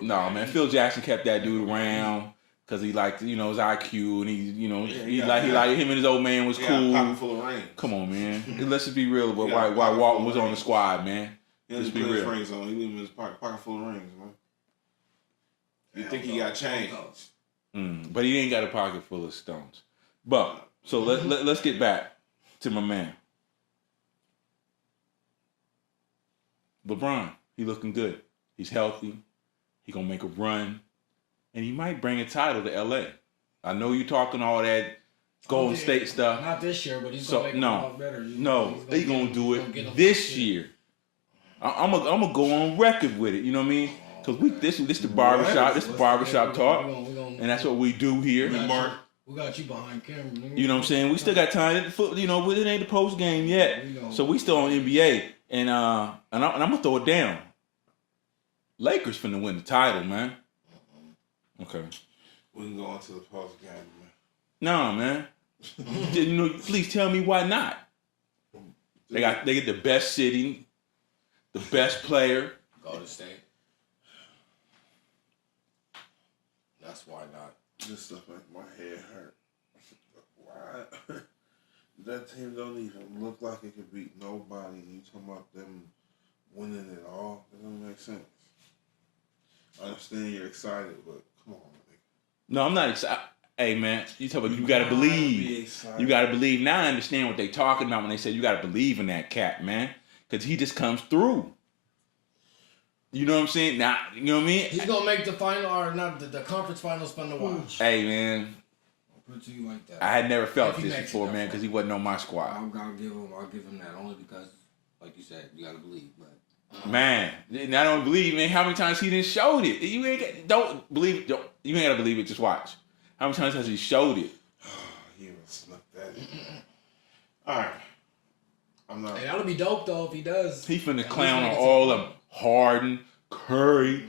No, man. Phil Jackson kept that dude around because he liked, his IQ and he liked him and his old man was cool. Pocket full of rings. Come on, man. Let's just be real about why Walton was on the squad, man. Let's be real. Rings on. He leave him in his pocket full of rings, man. You think he got changed? But he ain't got a pocket full of stones. But so let's get back to my man, LeBron. He looking good. He's healthy. He gonna make a run, and he might bring a title to LA. I know you talking all that Golden State stuff. Not this year, but he's gonna make it better. He's gonna do it this year. I'm gonna go on record with it. You know what I mean? Because this the barbershop. This the barbershop talk, and that's what we do here. We got you behind camera. You know what I'm saying? We still got time. It ain't the post game yet, so we still on NBA, and I'm gonna throw it down. Lakers finna win the title, man. Okay. We can go on to the post game, man. No, man. Please tell me why not. They get the best city, the best player. Golden State. That's why not. This stuff make my head hurt. Why? That team don't even look like it could beat nobody. You talking about them winning it all? It doesn't make sense. I understand you're excited, but come on, man. No, I'm not excited. Hey, man, you talk about you gotta believe. You gotta believe. Now I understand what they talking about when they say you gotta believe in that cat, man, because he just comes through. You know what I'm saying? Now, you know what I mean? He's gonna make the final, or not the conference finals, fun to watch. Hey, man. I'll put it to you like that. I had never felt this before, man, because he wasn't on my squad. I'll give him that only because, like you said, you gotta believe. But man, I don't believe, man. How many times he didn't showed it? You ain't don't believe. You ain't gotta believe it. Just watch. How many times has he showed it? He was snuck that in. All right. I'm not. Hey, that'll be dope though if he does. He finna clown on all of them. Harden, Curry,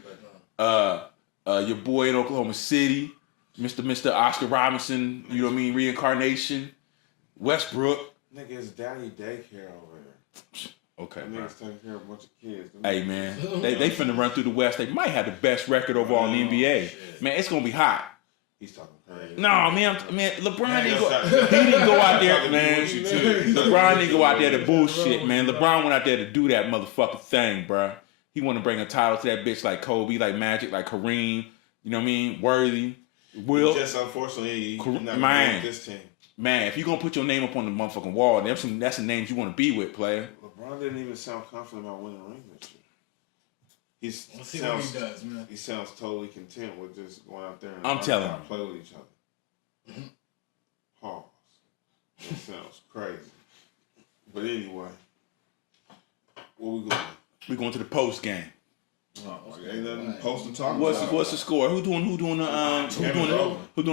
your boy in Oklahoma City, Mr. Oscar Robinson. You know what I mean? Reincarnation. Westbrook. Nigga, it's daddy daycare over there. Okay, man. Niggas taking care of a bunch of kids. Hey, man. They finna run through the West. They might have the best record overall in the NBA. Shit. Man, it's gonna be hot. He's talking crazy. No, man, LeBron didn't go out there, man. LeBron didn't go out there to bullshit, man. LeBron went out there to do that motherfucking thing, bro. He want to bring a title to that bitch like Kobe, like Magic, like Kareem. You know what I mean? Worthy. Will. Just unfortunately, man, this team. Man, if you gonna put your name up on the motherfucking wall, that's the names you want to be with, player. LeBron didn't even sound confident about winning a ring this year. Let's see what he does, man. He sounds totally content with just going out there and play with each other. Pause. That sounds crazy. But anyway, where we going? We going to the post game. Ain't nothing post to talk about. What's the score? Who doing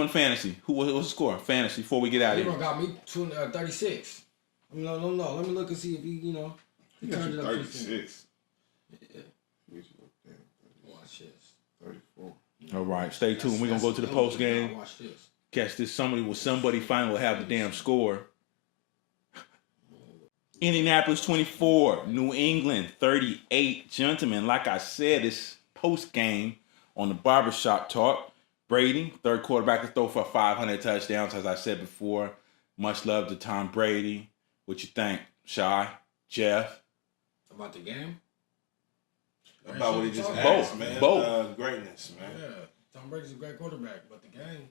fantasy? What's the score? Fantasy before we get out of here. Got me 36. No. Let me look and see if he turned it up. 36. Yeah. Watch this. 34. All right, stay tuned. We're gonna go to the post game. Watch this. Catch this. Somebody finally will have the damn score. Indianapolis 24, New England 38. Gentlemen, like I said, it's post game on the barbershop talk. Brady, third quarterback to throw for 500 touchdowns, as I said before. Much love to Tom Brady. What you think, Shy, Jeff? About the game? About what he just asked, man. Both. Greatness, man. Yeah, Tom Brady's a great quarterback, but the game,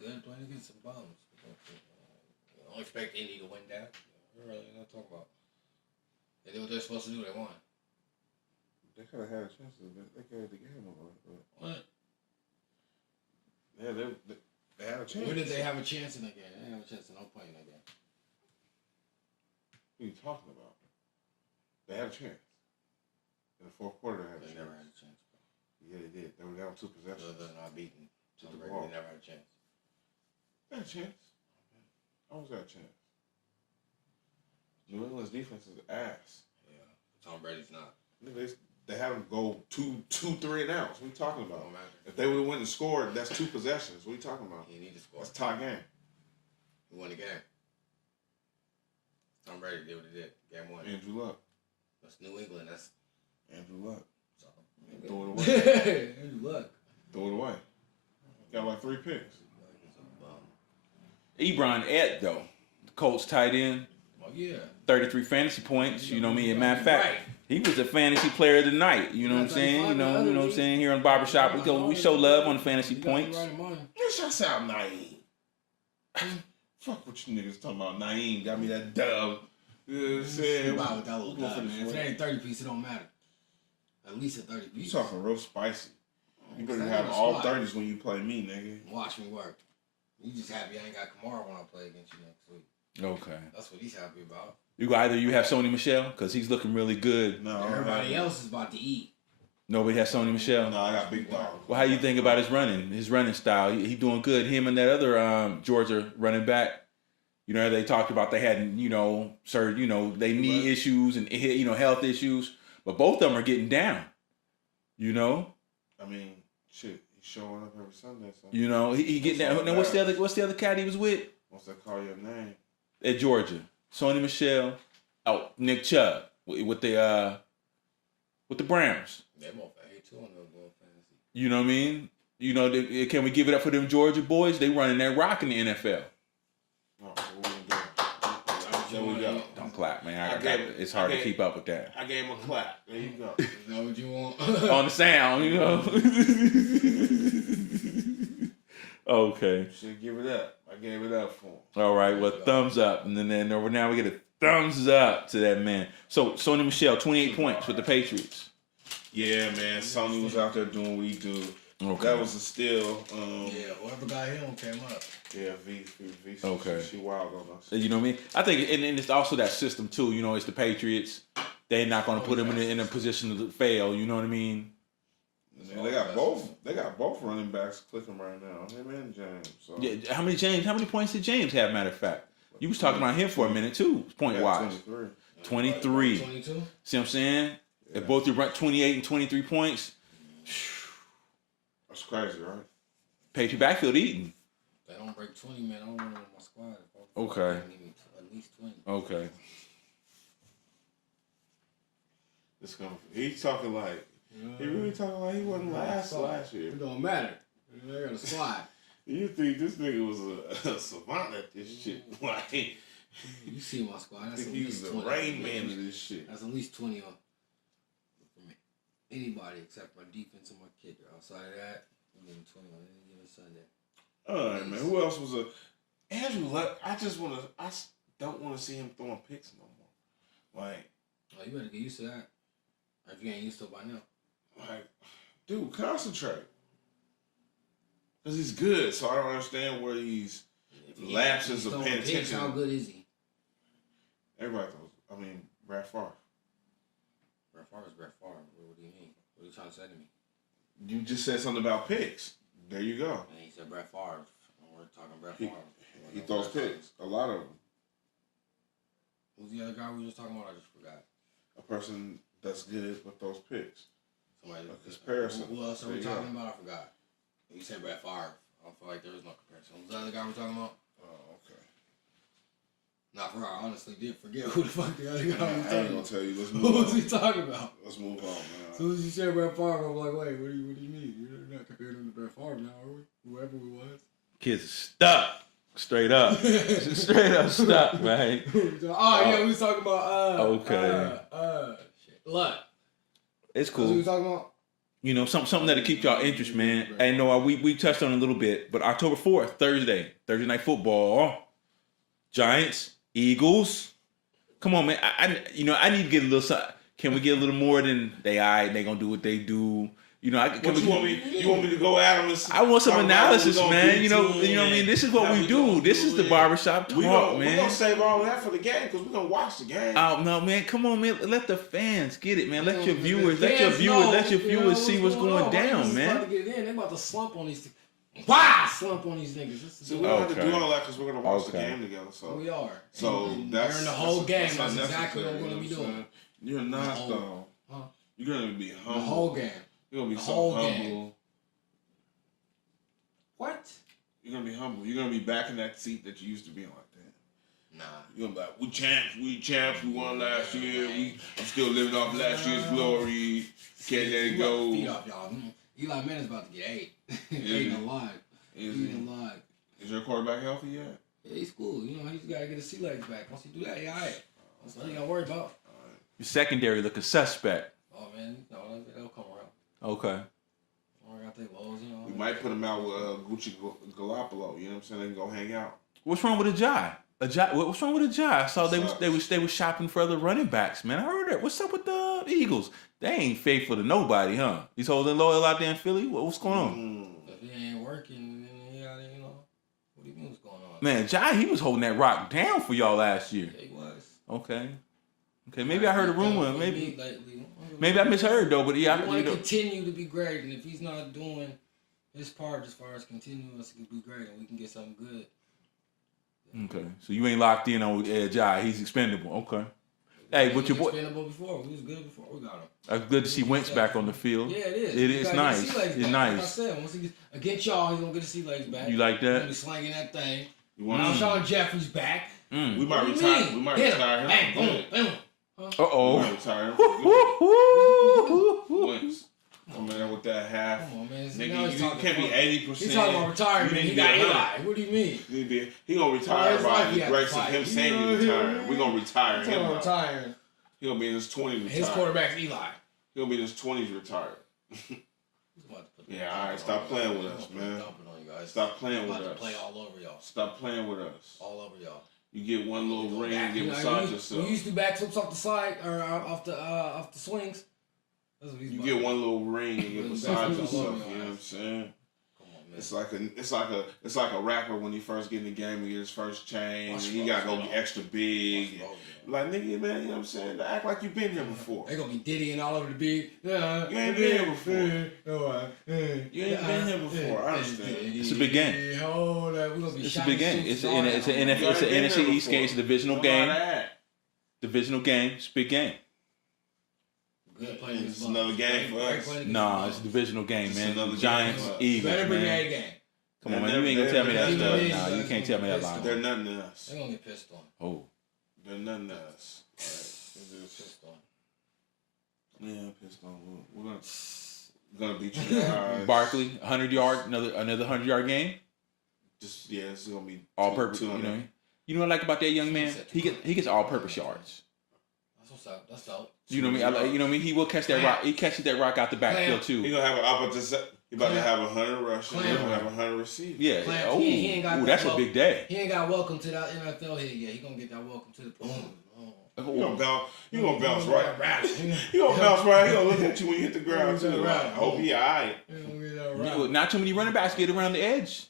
good playing against some bums. I don't expect Indy to win that. We're really not talking about. They did what they're supposed to do. They won. They could have had a chance to. They carried the game over. What? Yeah, they had a chance. Where did they have a chance in that game? They didn't have a chance to no point in that game. What are you talking about? They had a chance. In the fourth quarter, they never had a chance. Yeah, they did. They were down 2 possessions. They're not beaten. They never had a chance. They had a chance. Always got a chance. New England's defense is ass. Yeah. Tom Brady's not. They they had them go 2-3 and outs. What are you talking about? If they would have went and scored, that's 2 possessions. What are you talking about? You need to score. That's a tie game. Who won the game? Tom Brady did what he did. Game 1. Andrew Luck. That's New England. That's Andrew Luck. so, Throw it away. Andrew Luck. Throw it away. Got like 3 picks. Ebron Ed, though, the Colts tight end. Oh, yeah. 33 fantasy points. You know what I mean? Matter of fact, he was a fantasy player of the night. You know what I'm saying? You know what I'm saying? Here on BarberShop, we show love on the fantasy points. Let's out Naeem. Fuck what you niggas talking about. Naeem got me that dub. You know what I'm saying? Wow, with that little dub, man. If it ain't 30 piece, it don't matter. At least a 30 piece. You talking real spicy. You better have all 30s when you play me, nigga. Watch me work. You just happy I ain't got Kamara when I play against you next week. Okay. That's what he's happy about. You have Sony Michel because he's looking really good. No, everybody else is about to eat. Nobody has Sony Michel. No, I got Big Dog. Well, how you think about his running style? He doing good. Him and that other Georgia running back. You know, they talked about they had they knee issues and health issues, but both of them are getting down. You know. I mean, shit. Showing up every Sunday. So. You know, he getting down. Now, what's the other cat he was with? Once they call your name. At Georgia. Sony Michel. Oh, Nick Chubb with the Browns. They're both 82 on the fantasy. You know what I mean? You know, can we give it up for them Georgia boys? They running that rock in the NFL. Oh, there we go. Don't clap, man. It's hard to keep up with that. I gave him a clap. There you go. Is that what you want? On the sound, you know. Okay. Should give it up. I gave it up for him. All right. Well, thumbs up, and then now we get a thumbs up to that man. So Sony Michel, 28 points with the Patriots. Yeah, man. Sony was out there doing what he do. Okay. That was a steal. Whoever got him came up. Yeah, V. Okay. She wild on us. You know what I mean? I think, and it's also that system too. You know, it's the Patriots. They're not going to put him in a position to fail. You know what I mean? Yeah, they got both running backs clicking right now. Him and James. So. Yeah. How many points did James have? Matter of fact, you was talking about him for a minute too. Point wise, 23. 22. See what I'm saying? Yeah. If both you run 28 and 23 points, that's crazy, right? Patriot backfield eating. They don't break 20, man. I don't want them on my squad. Okay. At least 20. Okay. He's talking like he really talking like he wasn't last year. It don't matter. They got a squad. You think this nigga was a savant at this shit? Like you see my squad. That's I think at he least was 20. the Rain Man of this shit. That's at least 20 on for me. Anybody except my defense and my kicker. Outside of that, I'm getting 20 on any given Sunday. All right, man. Who else was Andrew Luck? I don't want to see him throwing picks no more. Like, you better get used to that. If you ain't used to it by now. Like, dude, concentrate. Because he's good, so I don't understand where he's lapses of paying attention. How good is he? Everybody throws. Brad Favre. Brad Favre is Brad Favre. What do you mean? What are you trying to say to me? You just said something about picks. There you go. And he said Brad Favre. We're talking Brad Favre. He throws picks. A lot of them. Who's the other guy we were just talking about? I just forgot. A person that's good with those picks. Somebody a comparison. Who else are we talking about? I forgot. You said Brad Favre. I don't feel like there was no comparison. Who's the other guy we're talking about? Oh, okay. Not for I honestly did forget who the fuck the other guy was I ain't talking gonna about. tell you. Let's move Who on. was he talking about? Let's move on, man. As soon as you said Brad Favre, I'm like, wait, what do you mean? You're not comparing him to Brad Favre now, are we? Whoever we was. Kids are stuck. Straight up. Straight up stuck, man. Yeah, we was talking about okay. Luck. It's That's what cool. we talking about? You know, something that'll keep y'all interest, man. And no, we touched on it a little bit, but October 4th, Thursday Night Football, Giants, Eagles. Come on, man. I need to get a little. Can we get a little more than they gonna do what they do? You know, you want me to go at them? I want some analysis, man. You know what I mean. This is what we do. This is the barbershop talk, man. We're gonna save all of that for the game because we're gonna watch the game. Oh no, man! Come on, man. Let the fans get it, man. Let your viewers see what's going down, man. About to get in. They about to slump on these. Slump on these niggas. So we don't have to do all that because we're gonna watch the game together. So we are. So that's during the whole game. That's exactly what we're gonna be doing. You're not though. Huh? You're gonna be humble. The whole game. You're gonna be The so whole humble. game. What? You're gonna be humble. You're gonna be back in that seat that you used to be on like that. Nah. You're gonna be like, we champs, we won last year. I'm still living off last year's glory. Can't let it go. Feed off y'all. Eli Manning's about to get 8. Ayton alive. Ayton alive. Is your quarterback healthy yet? Yeah, he's cool. You know, he's got to get his sea legs back. Once he do that, he all right. That's all you got to worry about. Your secondary looking suspect. Oh, man. No, they'll come around. Okay. I got their woes, you know. We might put him out with Gucci Galopolo. You know what I'm saying? They can go hang out. What's wrong with Ajay? What's wrong with Ajay? I saw they was shopping for other running backs, man. I heard that. What's up with the Eagles? They ain't faithful to nobody, huh? He's holding loyal out there in Philly. What's going on? If he ain't working, then you know, what do you mean what's going on? Man, Ajay, he was holding that rock down for y'all last year. Yeah, he was. Okay, maybe I heard a rumor. Maybe I misheard though. But yeah, I want to continue to be great, and if he's not doing his part as far as continuous to be great, and we can get something good. Okay, so you ain't locked in on Ajay. He's expendable. Okay. Hey, but your boy. Expendable before. We was good before we got him. It's good to see Wentz back on the field. Yeah, it is. It is nice. It's nice. Like I said, once he gets against y'all, he's gonna get his sea legs back. You like He's gonna that? be slanging that thing. Now Sean Jeffrey's back. We might retire. We might retire him. Bang, boom, boom. Uh-oh. We might retire him. Wentz. Come in with that half. Come on, man. Nigga, you can't be 80%. He's talking about retirement. He got Eli. What do you mean? He gonna retire by the grace of him saying he retired. We gonna retire him. Retiring. He gonna be in his 20s retired. His quarterback's Eli. He gonna be in his 20s retired. Yeah, all right. Stop playing with us, man. Stop playing with us. Play all over y'all. Stop playing with us. All over y'all. You get one little ring and get beside yourself. We used to backflips off the side or off the swings. You get one little ring and get beside yourself. You know what I'm saying? Come on, man. It's like a rapper when he first get in the game and get his first chain and he gotta go be extra big. Like nigga, man, you know what I'm saying? Act like you've been here before. They gonna be diddying all over the beat. You ain't been here before. You ain't been here before. I understand. It's a big game. It's a big game. It's an NFC East game. It's a divisional game. Divisional game. It's a big game. It's another game for us. Nah, it's a divisional game, man. Another Giants, Eagles, better bring man. that game. Come on, man. You ain't gonna tell me that stuff. Nah, you can't tell me that line. They're nothing to us. They're gonna get pissed on. Oh. They're nothing to us. They're just Pissed on. Yeah, pissed on. We're gonna beat you guys. Barkley, 100-yard, another 100-yard game. Just it's gonna be All-purpose. You know what I like about that young man? He gets all-purpose yards. That's what's up. That's dope. You know what I mean? You know what I mean? He will catch that rock. He catches that rock out the backfield too. He gonna have an opportunity. He about to have 100 rushing. He gonna have 100 receiving. Yeah. Oh, he ain't got that's a big day. He ain't got welcome to that NFL hit yet. He gonna get that welcome to the boom. You gonna bounce. You gonna bounce right. You gonna bounce right. He gonna look at you when you hit the ground too. Like, I hope he alright. Not too many running backs get around the edge.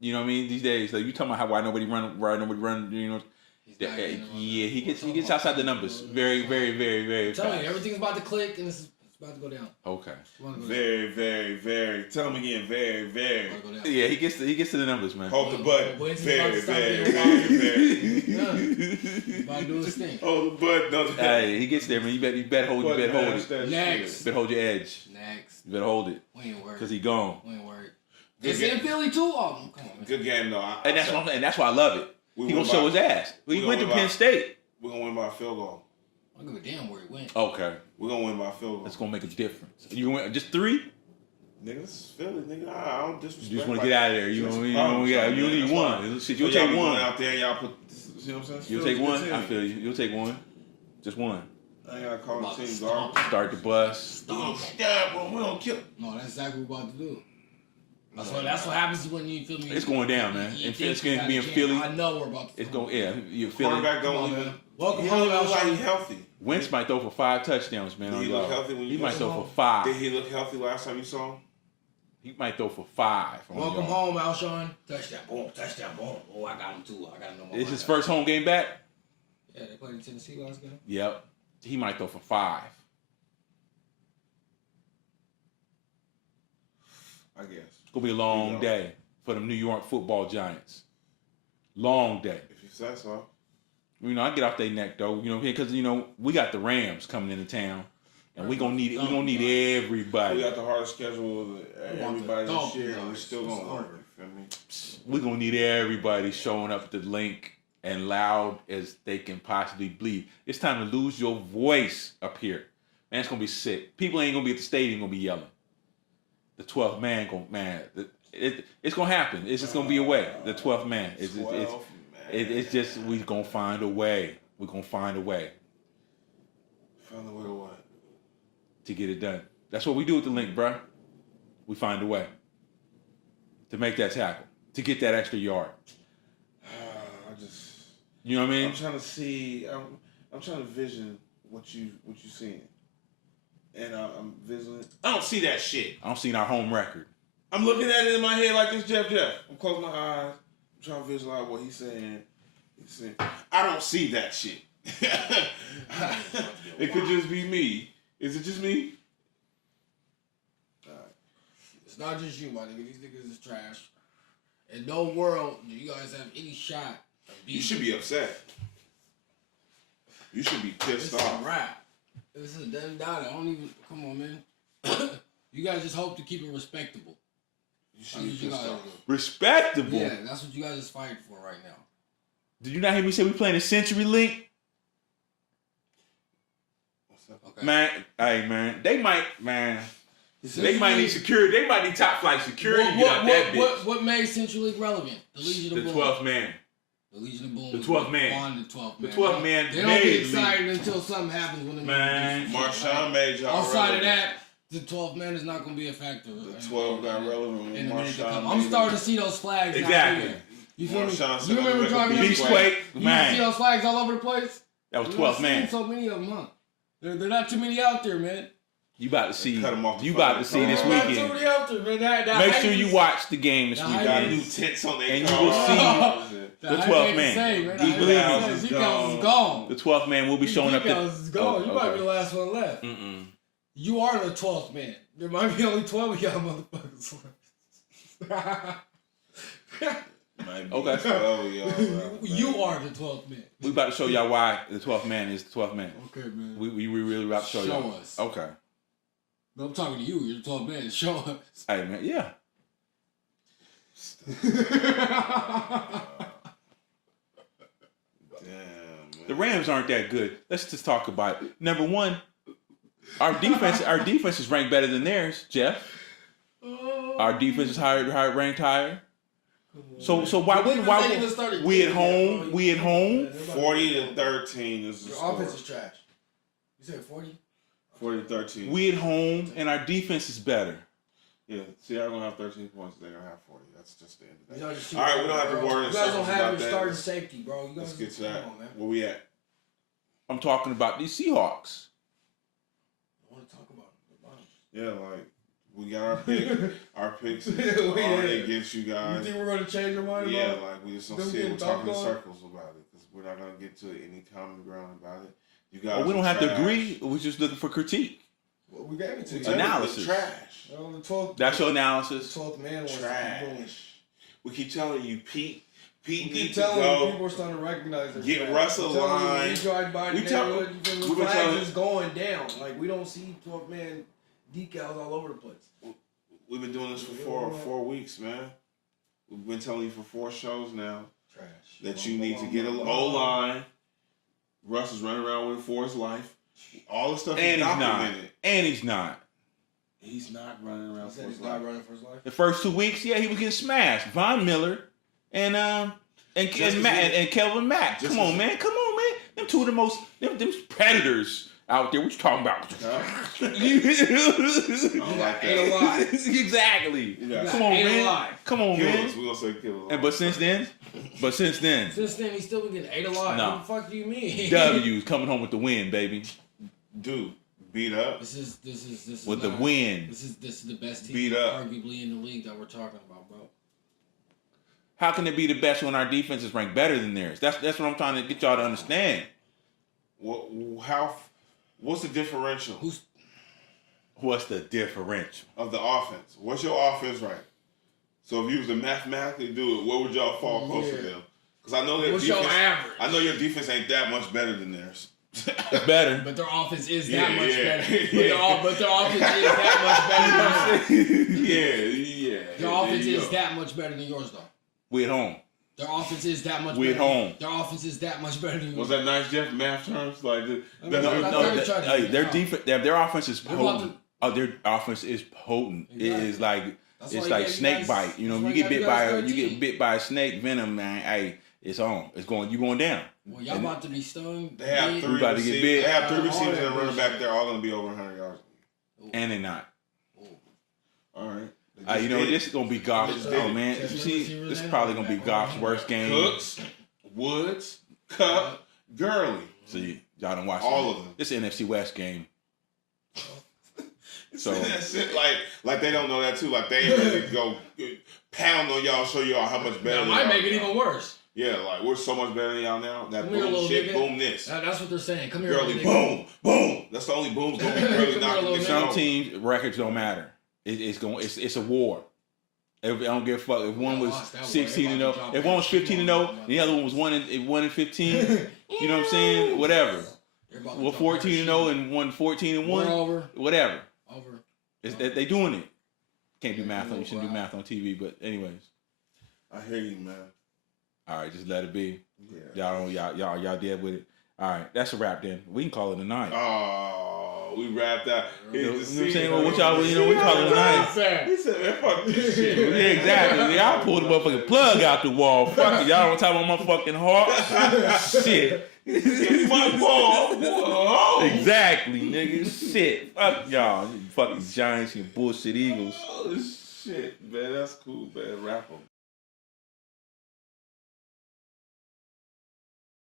You know what I mean? These days, like you talking about why nobody run. You know. Yeah, he gets outside the numbers. Very, very, very, very fast. I'm telling you, everything's about to click and it's about to go down. Okay. Very, very, very. Tell him again. Very, very. Yeah, he gets to the numbers, man. Hold the button. Very, very, very. About to do his thing. Hold the button. Hey, he gets there, man. You better hold it. Next. You better hold your edge. Next. You better hold it. We ain't worried. Cause he gone. We ain't worried. It's in Philly too. Oh, come on, man. Good game though. And that's why I love it. He gonna show his ass. He went to Penn State. We're gonna win by a field goal. I don't give a damn where he went. Okay. We're gonna win by a field goal. That's gonna make a difference. You win just 3? Nigga, this is Philly, nigga. I don't disrespect. You just want to get out of there. You need one. Shit, you'll take one. Out there, y'all put. You know what I'm saying? You'll take one. I feel you. You'll take one. Just one. I ain't gotta call the team garbage. Start the bus. We gonna stab him. We gonna kill him. No, that's exactly what we're about to do. That's what happens when you feel me. It's going down, man. It's going to be in Philly. I know we're about to. It's going. Yeah, you're feeling. Quarterback don't even. Welcome home. He's healthy. Wentz might throw for 5 touchdowns, man. Did he look healthy when you? He might throw for 5. Did he look healthy last time you saw him? He might throw for 5. Welcome home, Alshon. Touchdown, boom, touchdown, boom. Oh, I got him too. I got him no more. It's his first home game back. Yeah, they played in Tennessee last game. Yep. He might throw for 5. I guess. It's going to be a long day for them New York football Giants. Long day. If you say so. You know, I get off their neck, though. You know, because, you know, we got the Rams coming into town. And we're gonna need everybody. We got the hardest schedule of everybody this year, and we're still gonna work. You feel me? We're gonna need everybody showing up to the link and loud as they can possibly be. It's time to lose your voice up here. Man, it's gonna be sick. People ain't gonna be at the stadium gonna be yelling. The 12th man it's gonna happen. It's just gonna be a way. The 12th man. It's just we gonna find a way. We're gonna find a way. Find a way to what? To get it done. That's what we do with the link, bruh. We find a way to make that tackle, to get that extra yard. You know what I mean? I'm trying to see. I'm trying to vision what you seeing, and I'm visioning. I don't see that shit. I don't see our home record. I'm looking at it in my head like this, Jeff. I'm closing my eyes. I'm trying to visualize what he's saying. I don't see that shit. It could just be me. Is it just me? It's not just you, my nigga. These niggas is trash. In no world do you guys have any shot. You should be upset. You should be pissed off. This is a rap. This is done done. I don't even. Come on, man. You guys just hope to keep it respectable. You should be pissed off. Respectable? Yeah, that's what you guys is fighting for right now. Did you not hear me say we playing a Century Link? Okay. Man, hey, man. They might need security. They might need top flight security. What made Central League relevant? The Legion of Boom. The 12th man. The Legion of Boom. The 12th man. On the 12th man. The 12th man. They don't get excited until something happens when the man. Marshawn made y'all outside of that, the 12th man is not going to be a factor. The 12 got relevant when Marshawn. I'm starting to see those flags. Exactly. You feel me? You remember talking about Beachquake? Man. You see those flags all over the place? That was 12th man. So many of them, huh? They're not too many out there, man. You about to see. You about to see this weekend. Not too many out there, man. Make sure you watch the game this weekend. Got new tents on their and you will see the 12th man. He is gone. The 12th man will be showing up. Is gone. You might be the last one left. You are the 12th man. There might be only 12 of y'all motherfuckers left. Okay. You are the 12th man. We about to show y'all why the 12th man is the 12th man. Okay, man. We really about to show y'all. Show us. Okay. No, I'm talking to you. You're the 12th man. Show us. Hey, man. Yeah. Damn, man. The Rams aren't that good. Let's just talk about it. Number one, our defense is ranked better than theirs, Jeff. Our defense is ranked higher. So why wouldn't we at home? 40-13 is the score. Offense is trash. You said 40? 40-13. We at home and our defense is better. Yeah, see, I'm gonna have 13 points. They're gonna have 40. That's just the end of that. All right, we don't have to worry. You guys don't have your starting safety, bro. Let's get to that. Where we at? I'm talking about these Seahawks. I want to talk about it. Yeah, like we got our pick. Our picks is already against you guys. You think we're gonna change our mind? Yeah, like we just don't see it. We're talking in circles about it because we're not gonna get to any common ground about it. You guys, we don't have to agree. We're just looking for critique. Well, we gave it to you. Analysis. Trash. That's your analysis. 12th man was trash. We keep telling you, Pete needs to go. People are starting to recognize it. Get Russell line. We drive by the neighborhood. The flags is going down. Like, we don't see 12th man decals all over the place. We've been doing this for four weeks, man. We've been telling you for 4 shows now that you need to get an O-line. Russ is running around with it for his life. All the stuff is documented. And he's not. He's not running around for his life. Not running for his life. The first 2 weeks, yeah, he was getting smashed. Von Miller and Kelvin Mack. Come on, man. Them two of the most them predators out there. What you talking about? A lot. Exactly. Come on, man. We gonna say killers. And but since then, he's still been getting 8 a lot. No. What the fuck do you mean? W's coming home with the win, baby. Dude, beat up. This is with the win. This is the best team beat up. arguably in the league that we're talking about, bro. How can it be the best when our defense is ranked better than theirs? That's what I'm trying to get y'all to understand. What's the differential? What's the differential of the offense? What's your offense rank? So if you was to mathematically do it, where would y'all fall closer to them? Because I know their defense. Your average? I know your defense ain't that much better than theirs. It's better. But their offense is that much better. Yeah. But their offense is that much better than yours. Yeah. Their offense is that much better than yours, though. We at home. Their offense is that much We at better. home. Their offense is that much better than yours. Was that nice, Jeff? Math terms? Like, Their offense is They're about potent. Their offense is potent. Exactly. It is like That's it's why like you snake guys- bite. You know, that's you why get you bit guys by 13. a snake venom, man. Hey, it's on. It's going. You going down. Well, y'all about to be stung. They have big. three about to get receivers. big. They have three All receivers that and a running back. bullshit. They're all going to be over 100 yards. And they're not. All right. You know, this is gonna be Goff's. Just Oh did it. man, you see, this is probably gonna be Goff's worst game. Cooks, Woods, Cup, Gurley. See, y'all don't watch All it. of them. This is NFC West game. So That's it. Like they don't know that too. Like they ain't ready to go pound on y'all, show y'all how much better. That they might are make it now. even worse. Yeah, like we're so much better than y'all now. That Come here, boom little shit, nigga. boom this. That's what they're saying. Come here, Gurley, little nigga. boom, boom. That's the only boom's gonna be Come Gurley here, knocking little niggas some out. teams records don't matter. It's a war. I don't give a fuck if one was 16-0, if one was 15-0, the other one was 1 and 15. You know what I'm saying? Whatever. Well, 14-0 and 14-1. Over. Whatever. Over. They doing it. Can't do math on. You shouldn't do math on TV. But anyways, I hear you, man. all right, just let it be. Yeah. Y'all dead with it. All right, that's a wrap. Then we can call it a night. Oh, we wrapped out. You know what I'm saying? Well, what y'all, we call it a night. He said, man, fuck this shit. Yeah, exactly. Y'all pulled the motherfucking plug out the wall. Fuck it. Y'all don't talk about my fucking heart. Shit. It's my fault. Whoa. Exactly, nigga. Shit. Fuck y'all. You fucking Giants, you bullshit Eagles. Oh, shit, man. That's cool, man. Wrap 'em.